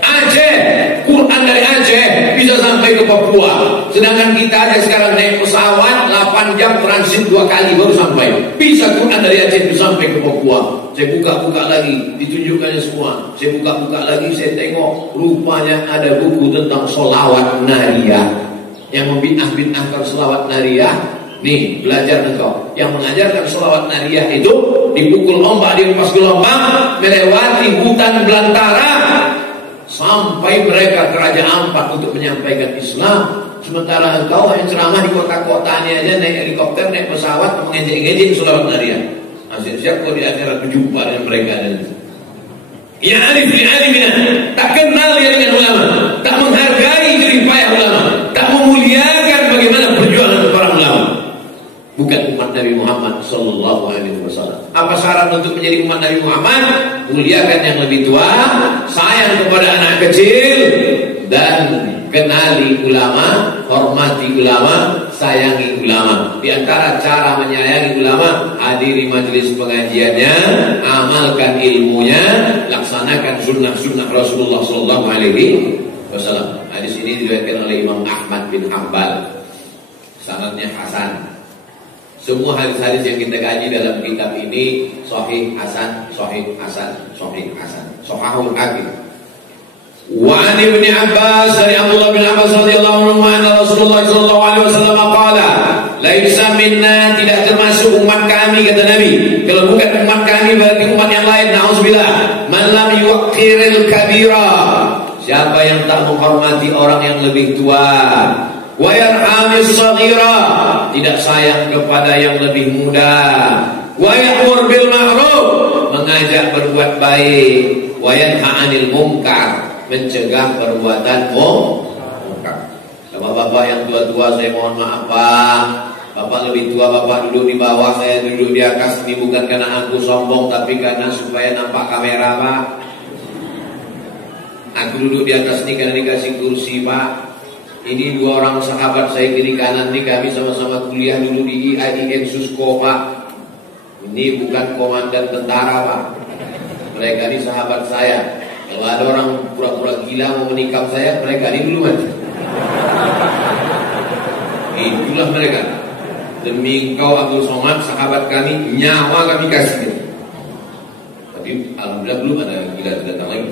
Aceh. Quran dari Aceh bisa sampai ke Papua. Sedangkan kita ada sekarang naik pesawat 8 jam transit 2 kali baru sampai. Bisa Quran dari Aceh bisa sampai ke Papua. Saya buka-buka lagi, ditunjukkannya semua. Saya buka-buka lagi, saya tengok rupanya ada buku tentang sholawat nariyah. Yang membid'ah-bid'ahkan sholawat nariyah. Nih, belajar engkau. Yang mengajarkan sholawat nariyah itu dipukul ombak, dilepas gelombang, melewati hutan belantara, sampai mereka ke Raja Ampat untuk menyampaikan Islam. Sementara engkau yang ceramah di kota-kota ini aja, naik helikopter, naik pesawat, mengejek-ngejek sholawat nariyah. Siap-siap kau di akhirat berjumpa dengan mereka. Ya arif li alimina, tak kenal dia dengan ulama, tak menghargai jerih payah ulama, tak memuliakan bagaimana perjuangan para ulama. Bukan umat Nabi Muhammad sallallahu alaihi wasallam. Apa syarat untuk menjadi umat Nabi Muhammad? Muliakan yang lebih tua, sayang kepada anak kecil, dan kenali ulama, hormati ulama, sayangi ulama. Di antara cara menyayangi ulama, hadiri majelis pengajiannya, amalkan ilmunya, laksanakan sunnah-sunnah Rasulullah SAW. Hadis ini diriwayatkan oleh Imam Ahmad bin Hanbal. Sanadnya hasan. Semua hadis-hadis yang kita kaji dalam kitab ini sahih hasan, sahih hasan, sahih hasan, sahihul hakim. Wa an Ibnu Abbas, dari Abdullah bin Abbas radhiyallahu anhu, anna Rasulullah sallallahu alaihi wasallam qala, laisa minna, tidak termasuk umat kami, kata Nabi. Kalau bukan umat kami berarti umat yang lain, nauzubillah. Man lam yuqiril kabira, siapa yang tak menghormati orang yang lebih tua. Wa yarhamis shaghira, tidak sayang kepada yang lebih muda. Wa ya'mur bil ma'ruf, mengajak berbuat baik. Wa yanha 'anil munkar, mencegah perbuatan munkar. Bapak-bapak yang tua-tua, saya mohon maaf Pak. Bapak lebih tua, Bapak duduk di bawah, saya duduk di atas. Ini bukan karena aku sombong, tapi karena supaya nampak kamera Pak. Aku duduk di atas ini karena dikasih kursi Pak. Ini dua orang sahabat saya kiri kanan ini, kami sama-sama kuliah dulu di IAIN Susko Pak. Ini bukan komandan tentara Pak. Mereka ini sahabat saya. Kalau ada orang pura-pura gila mau menikam saya, mereka ini duluan. Itulah mereka. Demi engkau Abdul Somad, sahabat kami, nyawa kami kasih. Tapi alhamdulillah belum ada gila datang lagi.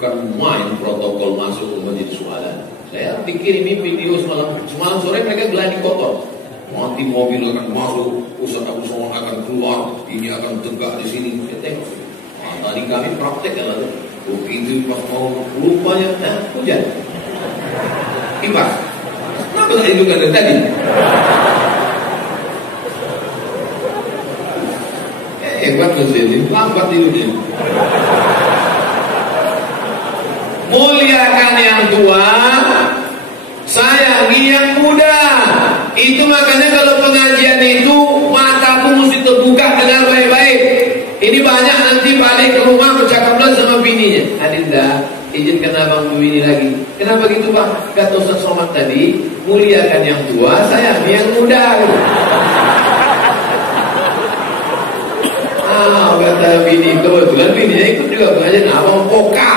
Bukan main protokol masuk ke Masjid Suhada. Saya pikir ini video semalam sore mereka geladi kotor. Nanti mobil akan masuk, Ustaz Abdul Somad akan keluar, ini akan tegak di sini. Saya tengok. Tadi kami praktek kan lalu. Begitu pas mau rupanya, hujan. Kipas. Kenapa tak hidupkan dari tadi? Hebat mesin, lambat hidupnya. Muliakan yang tua, sayangi yang muda. Itu makanya kalau pengajian itu mataku mesti terbuka dengan baik-baik. Ini banyak nanti balik ke rumah bercakaplah sama bininya. Adinda, izinkan abang begini lagi. Kenapa gitu Pak? Kata Ustaz Somad tadi, muliakan yang tua, sayangi yang muda. Kata bini, kebetulan bininya ikut juga pengajian. Abang poka.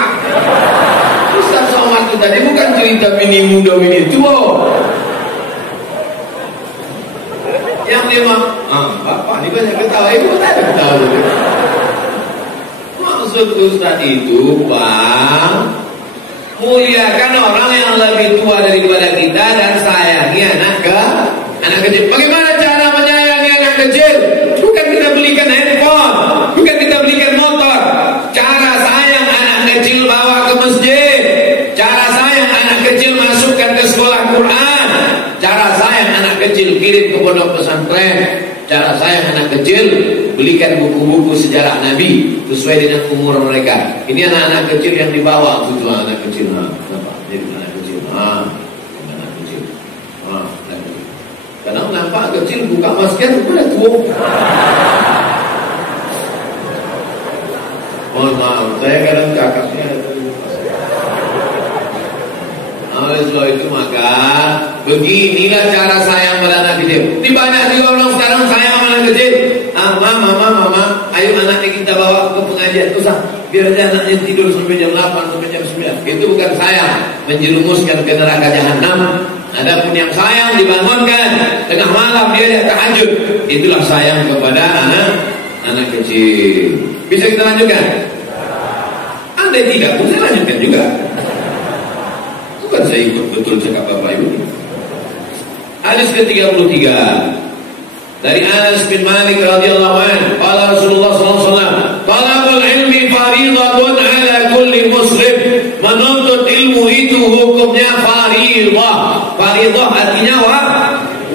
Ustaz Somad itu tadi bukan cerita bini muda, bini tua. Yang dia Bapak ini banyak ketawa, itu tadi ketawa. Maksud Ustaz itu Pak, muliakan orang yang lebih tua daripada kita dan sayangi anak kecil. Bagaimana cara menyayangi anak kecil? Bukan kita belikan handphone, bukan kita belikan motor. Cara sayang anak kecil bawa ke masjid. Cara sayang anak kecil masukkan ke sekolah Quran. Cara sayang anak kecil kirim ke pondok pesantren. Cara sayang anak kecil belikan buku-buku sejarah Nabi sesuai dengan umur mereka. Ini anak-anak kecil yang dibawa, itu anak kecil. Jadi anak kecil. Anak kecil. Karena nampak kecil buka masker sudah tua. Mohon maaf, saya kadang cakapnya. Oleh sebab itu maka beginilah cara sayang pada anak kecil. Di banyak juga orang sekarang sayang pada anak kecil. Mama, ayo anaknya kita bawa ke pengajian. Usah, biar aja anaknya tidur sampai jam 8 sampai jam 9. Itu bukan sayang, menjerumuskan ke neraka jahanam. Adapun yang sayang dibangunkan tengah malam dia tahajud. Itulah sayang kepada anak kecil. Bisa kita lanjutkan? Andai tidak pun saya lanjutkan juga. Bukan saya ikut betul cakap Bapak Ibu. Hadis ke-33 dari Anas bin Malik radhiyallahu anhu, qala Rasulullah sallallahu alaihi wasallam, talabul ilmi fardhatun ala kulli muslim. Menuntut ilmu itu hukumnya fardhah. Fardhah artinya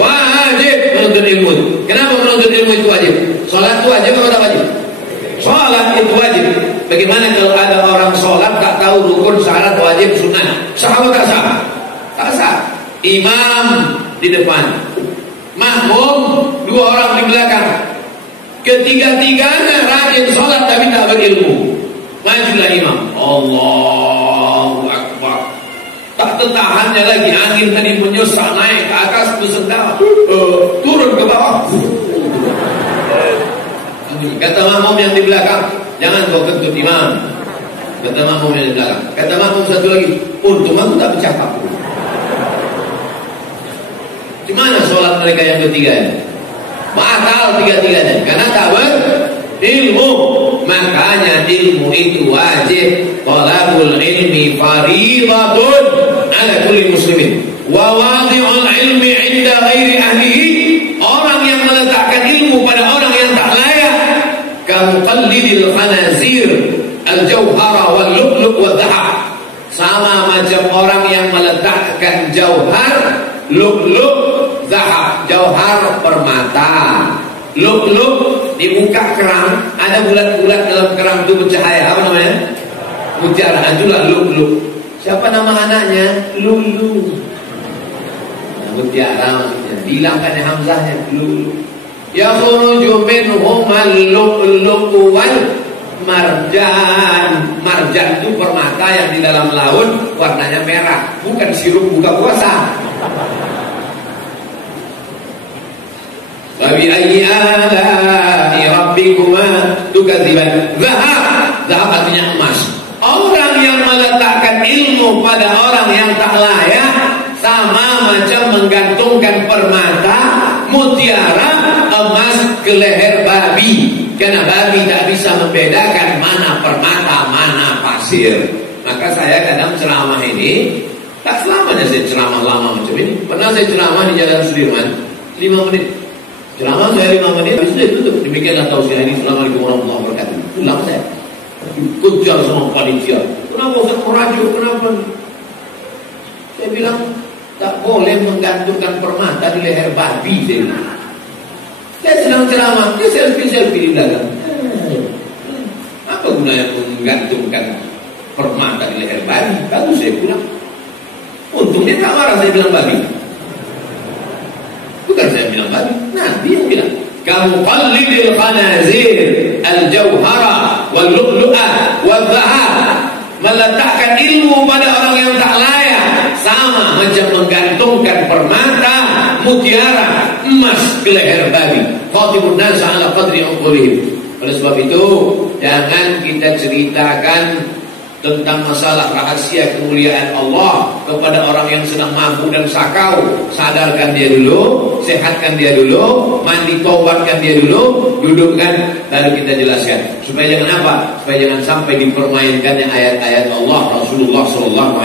wajib menuntut ilmu. Kenapa menuntut ilmu itu wajib? Salat itu wajib atau tak wajib? Salat itu wajib. Bagaimana kalau ada orang sholat tak tahu rukun, syarat, wajib, sunnah? Sah atau tak sah? Tak sah. Imam di depan, makmum dua orang di belakang. Ketiga-tiganya rajin sholat tapi tak berilmu. Majulah imam, Allahu Akbar. Tak tertahannya lagi, angin tadi menyusah naik ke atas bersendara, turun ke bawah. Kata makmum yang di belakang, jangan kau kentut imam. Kata makmum yang di belakang. Kata makmum satu lagi, untung aku tak bercakap. Gimana sholat mereka yang ketiga ini? Batal tiga-tiganya, karena tak berilmu. Makanya ilmu itu wajib. Talabul ilmi faridatun ala kulli muslimin. Wa wadi'ul ilmi 'inda ghairi ahlihi. Orang yang meletakkan ilmu pada orang yang tak layak, kamuqallidil khanazir al-jauhara wal lu'lu' wal dhahab. Sama macam orang yang meletakkan jauhar, lu'lu', dhahab. Jauhar permata, lu'lu' dibuka kerang, ada bulat-bulat dalam kerang itu bercahaya, apa namanya? Mutiara. Itulah lu'lu'. Siapa nama anaknya? Lulu. Nah, mutiara maksudnya. Hilangkan hamzahnya, lulu. Ya khuruju minhumal lu'lu' wal marjan. Marjan itu permata yang di dalam laut warnanya merah, bukan sirup buka puasa. Wa bi ayyi ala'i rabbikuma tukadziban. Zahab artinya emas. Orang yang meletakkan ilmu pada orang yang tak layak sama macam menggantungkan permata, mutiara, emas ke leher babi. Karena babi tak bisa membedakan mana permata, mana pasir. Maka saya kadang ceramah ini, tak selamanya saya ceramah lama macam ini. Pernah saya ceramah di Jalan Sudirman 5 menit. Ceramah saya 5 menit, habis itu tutup. Demikianlah tausiah ini. Assalamualaikum warahmatullahi wabarakatuh. Pulang saya. Kejar sama panitia. Kenapa Ustaz merajuk? Kenapa? Saya bilang tak boleh menggantungkan permata di leher babi. Saya sedang ceramah, dia selfie di belakang. Apa gunanya menggantungkan permata di leher babi? Bagus saya pulang. Untung dia tak marah saya bilang babi. Bukan saya bilang babi, Nabi yang bilang. Kamu qallidil khanazir al-jauhara wal lu'lu'a wal dhahab. Meletakkan ilmu pada orang yang tak layak sama macam menggantungkan permata, mutiara, emas ke leher babi. Khatibun nas ala qadri uqulihim. Oleh sebab itu jangan kita ceritakan tentang masalah rahasia kemuliaan Allah kepada orang yang sedang mabuk dan sakau. Sadarkan dia dulu, sehatkan dia dulu, mandi taubatkan dia dulu, dudukkan, lalu kita jelaskan. Supaya jangan apa? Supaya jangan sampai dipermainkannya ayat-ayat Allah, Rasulullah SAW.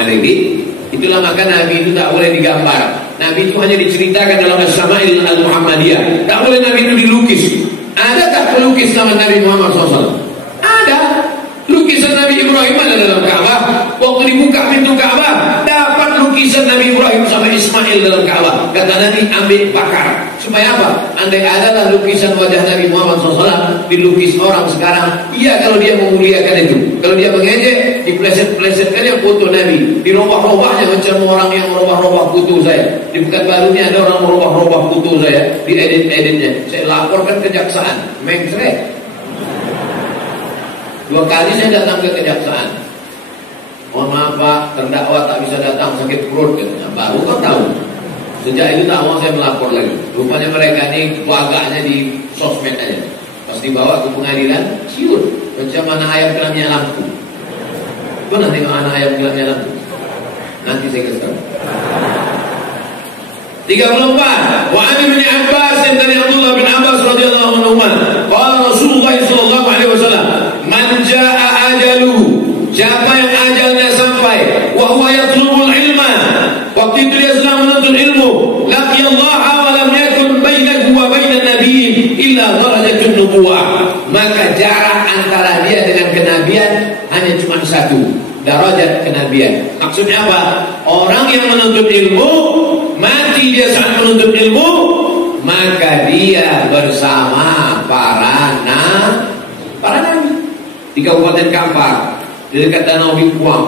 Itulah maka Nabi itu tak boleh digambar. Nabi itu hanya diceritakan dalam As-Sama'il Al-Muhammadiyah. Tak boleh Nabi itu dilukis. Ada tak pelukis nama Nabi Muhammad SAW? Ada. Lukisan Nabi Ibrahim ada dalam Ka'bah. Waktu dibuka pintu Ka'bah, dapat lukisan Nabi Ibrahim sama Ismail dalam Ka'bah. Kata Nabi, ambil bakar. Supaya apa? Andai adalah lukisan wajah Nabi Muhammad SAW dilukis orang sekarang, iya kalau dia memuliakan itu. Kalau dia mengejek, dipleset-plesetkannya foto Nabi, dirobah-robahnya macam orang yang merobah-robah foto saya. Di Pekanbarunya ada orang merobah-robah foto saya, diedit-editnya. Saya laporkan kejaksaan, mengsret. 2 kali saya datang ke kejaksaan. Mohon maaf Pak, terdakwa tak bisa datang, sakit perut katanya. Baru kau tahu. Sejak itu tak mau saya melapor lagi. Rupanya mereka ini bagaknya di sosmed aja. Pas dibawa ke pengadilan, ciut. Macam mana ayam kena minyak lampu. Kau nak tengok anak ayam kena minyak lampu? Nanti saya kasih tahu. 34. Wa an Ibnu Abbas dari Abdullah bin Abbas radhiyallahu anhu. Qala Rasulullah sallallahu alaihi wasallam, "Man jaa ajaluhu." Siapa yang ajalnya sampai, wa huwa yatlubul ilma. Waktu itu dia sedang menuntut ilmu. Laqiyallaha wa lam yakun bainahu wa bainan nabiyyin illa darajatun nubuwah. Maka jarak antara dia dengan kenabian hanya cuma 1 darajat kenabian. Maksudnya apa? Orang yang menuntut ilmu, mati dia saat menuntut ilmu, maka dia bersama para nabi. Di Kabupaten Kampar, di dekat Danau Bingkuang,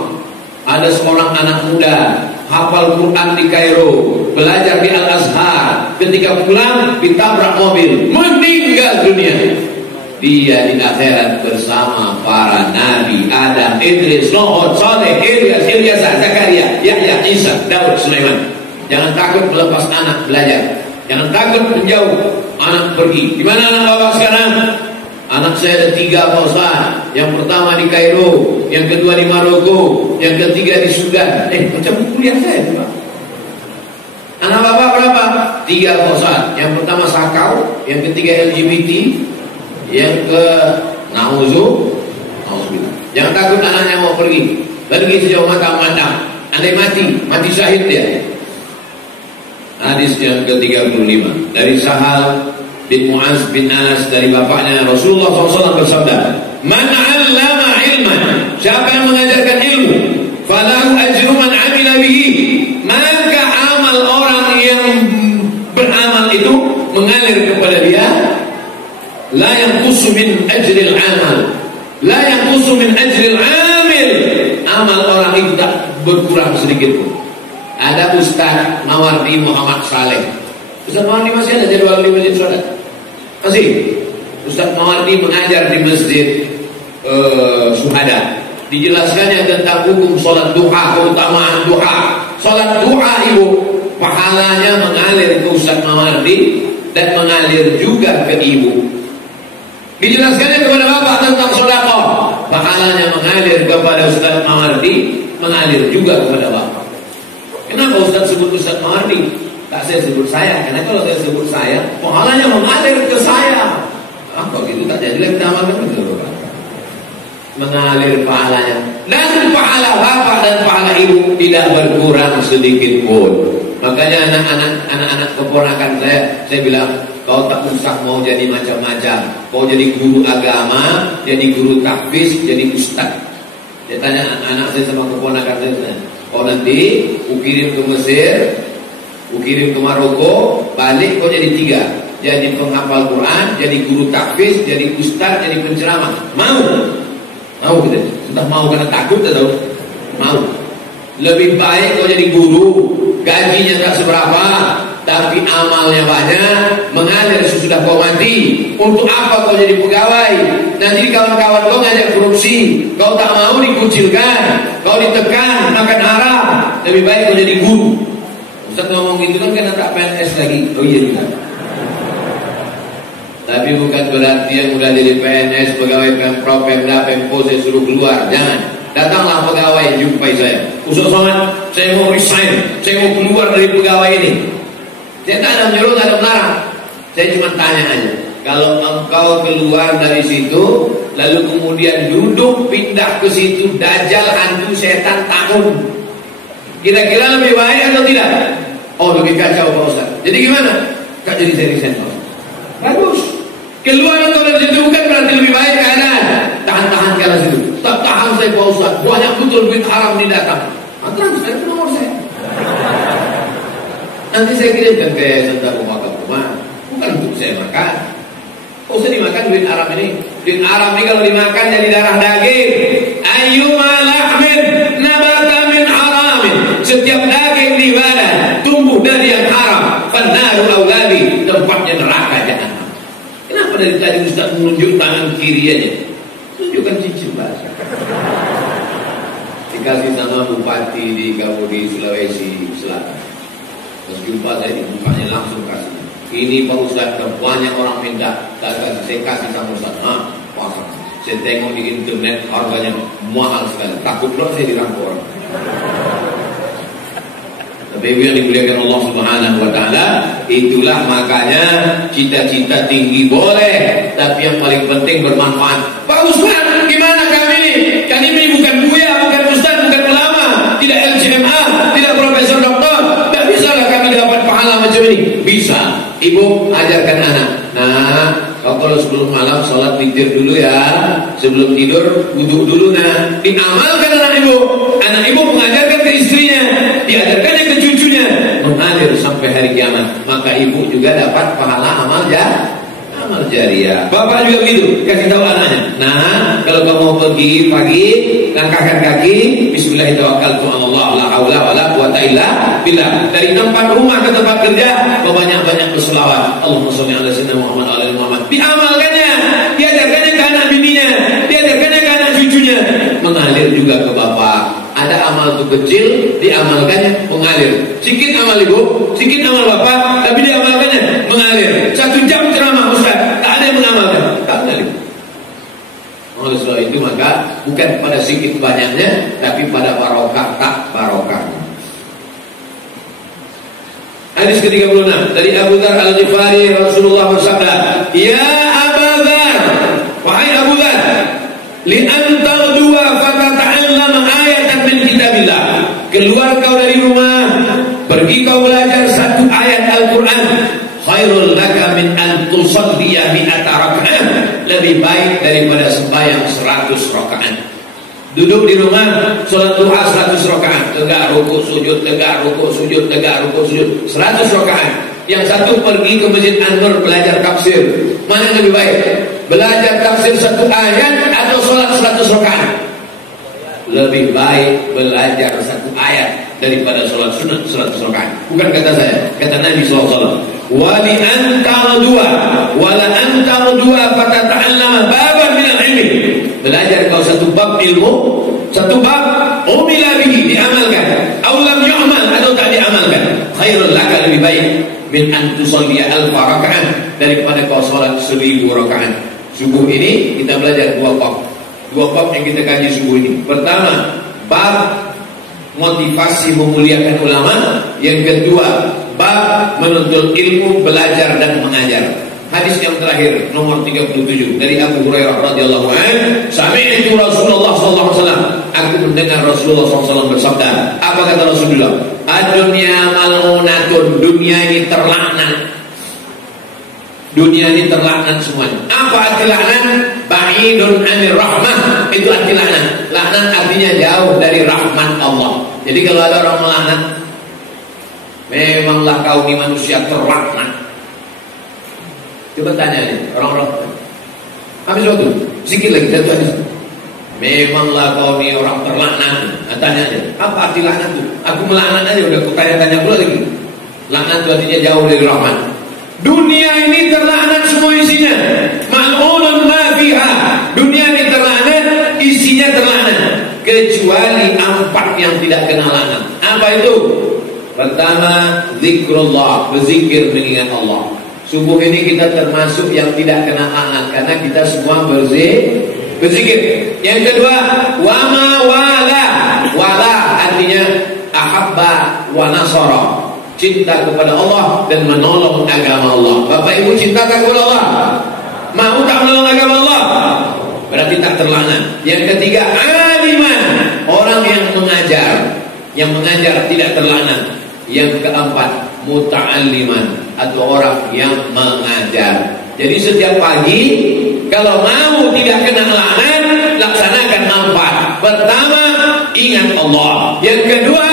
ada seorang anak muda hafal Quran di Kairo, belajar di Al-Azhar. Ketika pulang ditabrak mobil, meninggal dunia. dia di akhirat bersama para nabi Adam, Idris, Nuh, Saleh, Ilyas, Zakaria, Yahya, Isa, Daud, Sulaiman. Jangan takut melepas anak belajar. Jangan takut menjauh anak pergi. Di mana anak bapak sekarang? Anak saya ada 3 Pak Ustaz. Yang pertama di Kairo, yang kedua di Maroko, yang ketiga di Sudan. Macam kuliah saya itu Pak. Anak bapak berapa? 3 Pak Ustaz. Yang pertama Sakau, yang ketiga LGBT, yang ke Nauzubillah. Jangan takut anaknya mau pergi. Pergi sejauh mata memandang. Andai mati syahid dia. Hadis yang ke-35 dari Sahal bin Mu'az bin Anas dari bapaknya Rasulullah SAW bersabda, "Man 'allama ilman," siapa yang mengajarkan ilmu, "falahu ajru man 'amila bihi," maka amal orang yang beramal itu mengalir kepada dia. La yanqusu min ajril 'amal, la yanqusu min ajril 'amil. Amal orang itu tak berkurang sedikit pun. Ada Ustaz Mawardi Muhammad Saleh. Ustaz Mawardi masih ada jadwal di Masjid Sadat? Masih. Ustaz Mawardi mengajar di Masjid Syuhada. Dijelaskannya tentang hukum sholat duha, keutamaan duha. Sholat duha ibu, pahalanya mengalir ke Ustaz Mawardi dan mengalir juga ke ibu. Dijelaskannya kepada bapak tentang sedekah, pahalanya mengalir kepada Ustaz Mawardi, mengalir juga kepada bapak. Kenapa Ustaz sebut Ustaz Mawardi? Tak saya sebut saya, karena kalau saya sebut saya, pahalanya mengalir ke saya. Apa gitu tak jadi lagi amalkan itu. Mengalir pahalanya. Dan pahala bapak dan pahala ibu tidak berkurang sedikit pun. Makanya anak-anak keponakan saya bilang, kau tak usah mau jadi macam-macam. Kau jadi guru agama, jadi guru tahfiz, jadi ustaz. Saya tanya anak saya sama keponakan saya, kau nanti ukirim ke Mesir, ukirim ke Maroko, balik kau jadi 3. Jadi penghafal Quran, jadi guru tahfiz, jadi ustaz, jadi penceramah. Mau? Mau kita? Sudah mau karena takut atau mau? Lebih baik kau jadi guru, gajinya tak seberapa, tapi amalnya banyak, mengalir sesudah kau mati. Untuk apa kau jadi pegawai? Nanti kawan-kawan kau ngajak korupsi, kau tak mau dikucilkan, kau ditekan, makan haram. Lebih baik kau jadi guru. Ustaz ngomong gitu kan karena tak PNS lagi. Oh iya juga. Tapi bukan berarti yang udah jadi PNS, pegawai Pemprov, Pemda, Pemko saya suruh keluar. Jangan. Datanglah pegawai jumpai saya. Ustaz Somad, saya mau resign, saya mau keluar dari pegawai ini. Saya tak ada menyuruh, tak ada melarang. Saya cuma tanya aja. Kalau engkau keluar dari situ, lalu kemudian duduk pindah ke situ, dajjal, hantu, setan, takut, kira-kira lebih baik atau tidak? Oh lebih kacau Pak Ustaz. Jadi gimana? Tak jadi saya resign Pak Ustaz. Bagus. Keluar engkau dari situ bukan berarti lebih baik keadaan. Tahan-tahan kalau situ. Tak tahan saya Pak Ustaz. Banyak betul duit haram ini datang. Transfer ke nomor saya. Nanti saya kirimkan ke Sentra Rumah Rumah. Bukan untuk saya makan. Oh usah dimakan duit haram ini. Duit haram ini kalau dimakan jadi darah daging. Ayyuma lahmin nabata min haramin. Setiap daging di badan tumbuh dari yang haram. Fannaru awladi, tempatnya neraka jahannam. Kenapa dari tadi Ustaz menunjuk tangan kiri aja? Tunjukkan cincin bahasa. Dikasih sama bupati di Sulawesi Selatan. Terus jumpa saya di bupanya langsung kasih. Ini Pak Ustaz, banyak orang minta, saya kasih sama Ustaz. Wah, saya tengok di internet harganya mahal sekali. Takut dong saya dirangkul orang. Tapi yang dimuliakan Allah Subhanahu Wa Taala, itulah makanya cita-cita tinggi boleh, tapi yang paling penting bermanfaat. Pak Ustaz, gimana kami ini? Kan ini bukan buya, bukan Ustaz, bukan ulama, tidak LCMA, tidak profesor doktor. Tak bisalah kami dapat pahala macam ini. Bisa. Ibu ajarkan anak. Nah, kalau sebelum malam sholat witir dulu ya. Sebelum tidur wudhu dulu. Nah, diamalkan anak ibu. Anak ibu mengajarkan ke istrinya, diajarkannya ke cucunya, mengalir sampai hari kiamat. Maka ibu juga dapat pahala amal jariah. Bapak juga begitu, kasih tahu anaknya. Nah, kalau kamu mau pergi pagi, langkahkan kaki, Bismillahirrahmanirrahim, la haula wala quwata illa billah. Dari tempat rumah ke tempat kerja, banyak-banyak berselawat. Allahumma sholli ala sayyidina Muhammad wa ala ali Muhammad. Diamalkannya, diajarkan waktu kecil diamalkannya mengalir. Sikit amal ibu, sikit amal bapak, tapi diamalkannya mengalir. 1 jam ceramah Ustaz, tak ada yang mengamalkan, tak mengalir. Oleh sebab itu maka bukan pada sikit banyaknya, tapi pada barokah tak barokahnya. Hadis ke-36 dari Abu Dzar Al-Ghifari, Rasulullah bersabda, "Ya Abu Dzar, wahai Abu Dzar, li anta dua fatata'allama ayatan min kitabillah." Keluar kau dari rumah, pergi kau belajar 1 ayat Al-Qur'an. Khairul laka min an tusalliya mi'ata raka'ah. Lebih baik daripada sembahyang 100 rakaat. Duduk di rumah, sholat duha 100 rakaat, tegak rukuk sujud, tegak rukuk sujud, tegak rukuk sujud, 100 rakaat. Yang satu pergi ke Masjid An-Nur belajar tafsir. Mana yang lebih baik? Belajar tafsir 1 ayat atau sholat 100 rakaat? Lebih baik belajar 1 ayat daripada sholat sunat 100 rakaat. Bukan kata saya, kata Nabi SAW. Wali anta dua, wala anta dua fatata'allama baban minal ilmi. Belajar kau 1 bab ilmu, 1 bab umila bihi, diamalkan, aw lam yu'mal, atau tak diamalkan. Khairul laka, lebih baik min an tusalliya alfa raka'ah, daripada kau salat 1000 rakaat. Subuh ini kita belajar 2 bab. 2 bab yang kita kaji subuh ini. Pertama, bab motivasi memuliakan ulama. Yang kedua, bab menuntut ilmu, belajar dan mengajar. Hadis yang terakhir nomor 37 dari Abu Hurairah radhiyallahu anhu, sami'tu Rasulullah sallallahu alaihi wasallam, aku mendengar Rasulullah sallallahu alaihi wasallam bersabda. Apa kata Rasulullah? Ad-dunya mal'unatun, dunia ini terlaknat. Dunia ini terlaknat semuanya. Apa arti laknat? Ba'idun 'anir rahmah. Itu arti laknat. Laknat artinya jauh dari rahmat Allah. Jadi kalau ada orang melaknat, memanglah kau ini manusia terlaknat. Coba tanya nih, orang-orang habis waktu, sedikit lagi, satu hadis. Memanglah kau ini orang terlaknat. Nah, tanya aja, apa arti laknat itu? Aku melaknat aja, udah aku tanya-tanya pula lagi. Laknat itu artinya jauh dari rahmat. Dunia ini terlaknat semua isinya. Mal'unun ma fiha. Dunia ini terlaknat, isinya terlaknat, kecuali 4 yang tidak kena laknat. Apa itu? Pertama, zikrullah, berzikir mengingat Allah. Subuh ini kita termasuk yang tidak kena laknat karena kita semua berzikir. Yang kedua, wama wala. Wala artinya ahabba wa nasara, cinta kepada Allah dan menolong agama Allah. Bapak Ibu cinta kepada Allah? Mau tak menolong agama Allah? Berarti tak terlaknat. Yang ketiga, aliman, orang yang mengajar. Yang mengajar tidak terlaknat. Yang keempat, muta'alliman, atau orang yang mengajar. Jadi setiap pagi kalau mau tidak kena laknat, laksanakan 4. Pertama, ingat Allah. Yang kedua,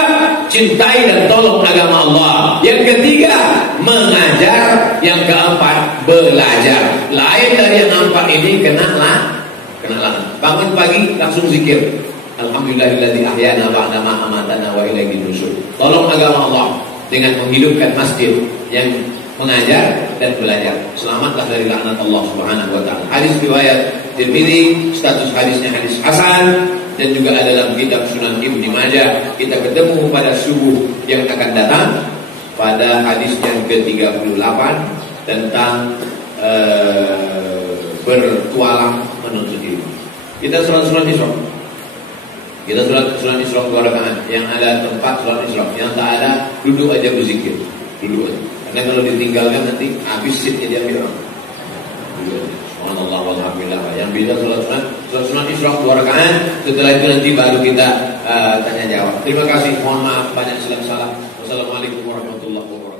cintai dan tolong agama Allah. Yang ketiga, mengajar. Yang keempat, belajar. Lain dari yang 4 ini kena laknat. Bangun pagi langsung zikir. Alhamdulillahilladzi ahyana ba'da ma amatana wa ilaihi nusyur. Tolong agama Allah dengan menghidupkan masjid yang mengajar dan belajar. Selamatlah dari laknat Allah Subhanahu wa taala. Hadis riwayat Tirmidzi, status hadisnya hadis hasan, dan juga ada dalam kitab Sunan Ibnu Majah. Kita ketemu pada subuh yang akan datang pada hadis yang ke-38 tentang bertualang menuntut ilmu. Kita sholat Isra. Kita sholat Isra 2 rakaat. Yang ada tempat sholat Isra, yang tak ada duduk aja berzikir. Duduk aja. Karena kalau ditinggalkan nanti habis seatnya diambil orang. Duduk aja. Subhanallah walhamdulillah. Yang bisa sholat sunat Isra 2 rakaat. Setelah itu nanti baru kita tanya jawab. Terima kasih. Mohon maaf banyak salah. Wassalamualaikum warahmatullahi wabarakatuh.